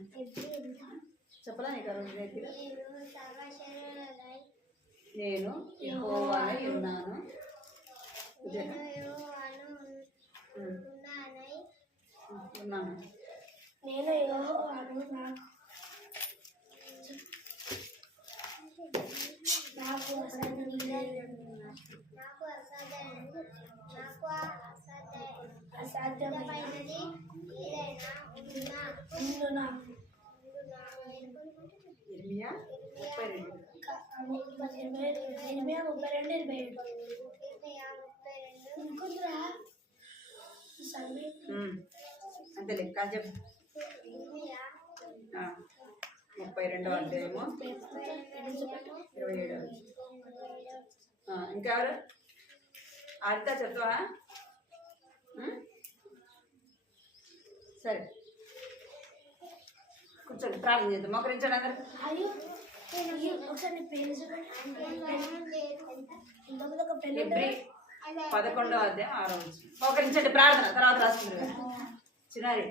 చెప్పలా నీకు రోజు నేర్పిరా. నేను యెహోవానై ఉన్నాను. ఉన్నాను. నేను యెహోవాను నాకు అసాధ్యమైనది ఏదైనా ఉండునా. ఇర్మియా 32. అంతే లెక్క చెప్పు. 32వ అధ్యాయము 27. ఇంకెవరు ఆడితే చెప్తావా? సరే కూర్చోండి, ప్రార్థన చేద్దాం. మోకరించండి అందరు. హెబ్రీ 11వ అధ్యాయం 6వ వచనం. మోకరించండి, ప్రార్థన తర్వాత రాసుకుంటారు. చిన్నారి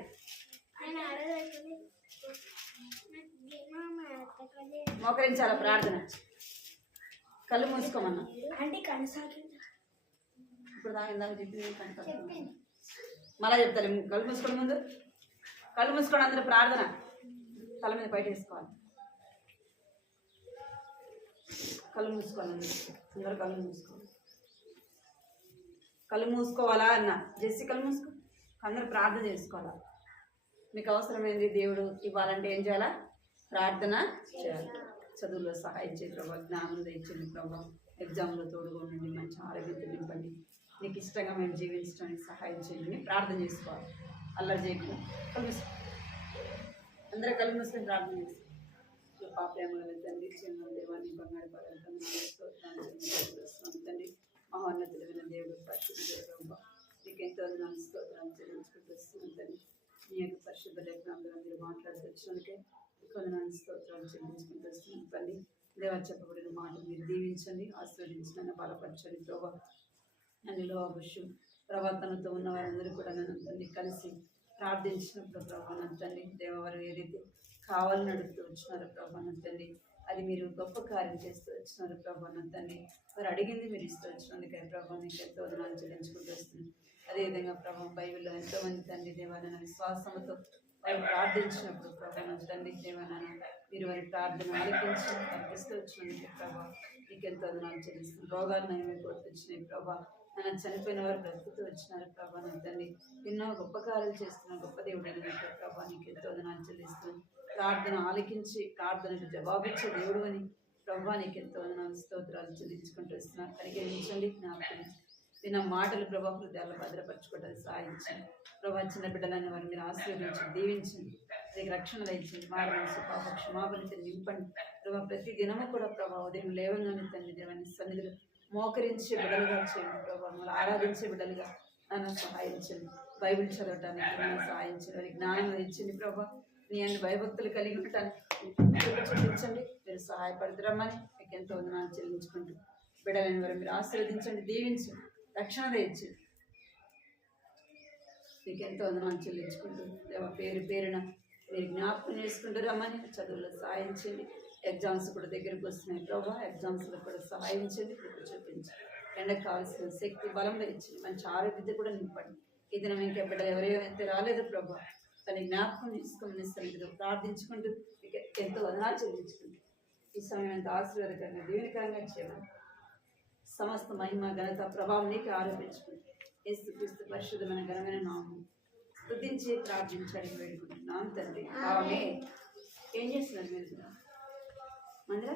మోకరించాలా ప్రార్థన. కళ్ళు మూసుకోమన్నా. అంటే కనసాగి ఇప్పుడు ఇందాక చెప్పింది మళ్ళా చెప్తారు. కళ్ళు మూసుకోండి, ముందు కళ్ళు మూసుకోండి అందరూ. ప్రార్థన తల మీద బయట వేసుకోవాలి. కళ్ళు మూసుకోవాలండి అందరూ. కళ్ళు మూసుకోవాలి. కళ్ళు మూసుకోవాలా అన్న జెస్సి కళ్ళు మూసుకో. అందరూ ప్రార్థన చేసుకోవాలా. మీకు అవసరమైంది దేవుడు ఇవ్వాలంటే ఏం చేయాలా? ప్రార్థన చేయాలి. చదువులో సహాయం చేయ ప్రభావ, జ్ఞానం తెచ్చండి ప్రభావ, ఎగ్జామ్లో తోడుగా ఉండండి, మంచి ఆరోగ్యంతో నింపండి, నీకు ఇష్టంగా మేము జీవించడానికి సహాయం చేయండి. ప్రార్థన చేసుకోవాలి. అల్లరి చేయకుండా కళ్ళు మూసుకో. అందరూ కళ్ళు మూసుకొని ప్రార్థన చేసుకోవాలి. పాపేమగల తండ్రి, చిన్న దేవాన్ని బంగారు తండ్రి, మహోన్నతుడైన దేవుడు, పరిశుద్ధ ప్రభావ, నీకు ఎంతో స్తోత్రాలు చెల్లించుకుంటూ వస్తున్నాం తండ్రి. నీ యొక్క పరిశుద్ధ లేఖనంలో మీరు మాట్లాడుతూ వచ్చినందుకే కొందనాన్ని స్తోత్రాలు చెల్లించుకుంటూ వస్తున్నాం తండ్రి. దేవా చెప్పబడిన మాట మీరు దీవించండి, ఆశీర్వదించండి, బలపరచండి ప్రభా. అందులో అభిషు ప్రవర్తనతో ఉన్న వారందరూ కూడా నన్ను తండ్రి కలిసి ప్రార్థించినప్పుడు ప్రభా నన్ను తండ్రి దేవవారు ఏదైతే కావాలని అడుగుతూ వచ్చినారో ప్రభా నన్ను తండ్రి అది మీరు గొప్ప కార్యం చేస్తూ వచ్చినారు ప్రభా నన్ను తండ్రి. వారు అడిగింది మీరు ఇస్తూ వచ్చినందుకే ప్రభా నీకు ఎంతో వదనాలు చెల్లించుకుంటూ వస్తుంది. అదేవిధంగా ప్రభా బైబిల్లో ఎంతోమంది తండ్రి దేవాలయ విశ్వాసంతో వారు ప్రార్థించినప్పుడు ప్రభా నన్ను తండ్రి దేవాలయ మీరు వారి ప్రార్థన ఆలకించి అర్పిస్తూ వచ్చినందుకే ప్రభా నీకు ఎంతో వదనాలు చెల్లిస్తుంది. రోగాలు నయమైపోతూ వచ్చినాయి ప్రభా. నన్ను చనిపోయిన వారు బ్రతుకుతూ వచ్చినారు ప్రభా నన్ను తండ్రి. ఎన్నో గొప్ప కార్యాలు చేస్తున్న గొప్ప దేవుడు ప్రభా నీకు ఎంతో వదనాలు చెల్లిస్తుంది. ప్రార్థన ఆలకించి ప్రార్థనకు జవాబిచ్చే దేవుడు అని ప్రభా నీకు ఎంతో వందనాలు స్తోత్రాలు చెల్లించుకుంటూ వస్తున్నారు. పరిగణించండి, జ్ఞాపకం విన్న మాటలు ప్రభా హృదయాల్లో భద్రపరచుకోవడానికి సహాయించండి ప్రభా. చిన్న బిడ్డలని వారిని మీరు ఆశీర్వదించండి, దీవించండి, మీకు రక్షణ ఇచ్చింది, వారి మనసు పాప క్షమాపణతో నింపండి ప్రభా. ప్రతి దినము కూడా ప్రభా ఉదయం లేవగానే తండ్రి దేవాన్ని సన్నిధిలో మోకరించే బిడ్డలుగా చేయండి ప్రభా. మమ్మల్ని ఆరాధించే బిడ్డలుగా నన్ను సహాయించండి. బైబిల్ చదవటానికి నన్ను సహాయించండి, వారికి జ్ఞానం ఇచ్చింది ప్రభా. నీ అన్ని భయభక్తులు కలిగి ఉండటానికి చూపించండి, మీరు సహాయపడుతురమ్మని మీకు ఎంతో వందనాలు చెల్లించుకుంటూ బిడ్డలని వారు మీరు ఆశీర్వదించండి, దీవించండి, రక్షణ తెచ్చండి. మీకు ఎంతో వందనాలు చెల్లించుకుంటూ దేవ పేరు పేరున మీరు జ్ఞాపకం చేసుకుంటూ రమ్మని చదువులో సహాయించండి. ఎగ్జామ్స్ కూడా దగ్గరకు వస్తున్నాయి ప్రభా. ఎగ్జామ్స్లో కూడా సహాయించండి, కృప చూపించండి. ఎండకు కావాల్సిన శక్తి బలం ఇచ్చింది, మంచి ఆరోగ్యత కూడా నింపండి. ఈ దినం ఇంకా బిడ్డలు ఎవరైతే రాలేదు ప్రభా తన జ్ఞాపకం తీసుకోమని సన్నిధిలో ప్రార్థించుకుంటూ మీకు ఎంతో వదనాలు చెల్లించుకుంటూ ఈ సమయం ఎంత ఆశీర్వాదకరంగా దీవెనకరంగా చేయమని సమస్త మహిమ ఘనత ప్రభావం నీకు ఆరోపించుకుంటూ యేసుక్రీస్తు పరిశుద్ధమైన ఘనమైన నామం స్తుతించి ప్రార్థించడానికి వేడుకుంటున్నాం తండ్రి. ఆమేన్. ఏం చేస్తున్నారు మీరు మందిరా?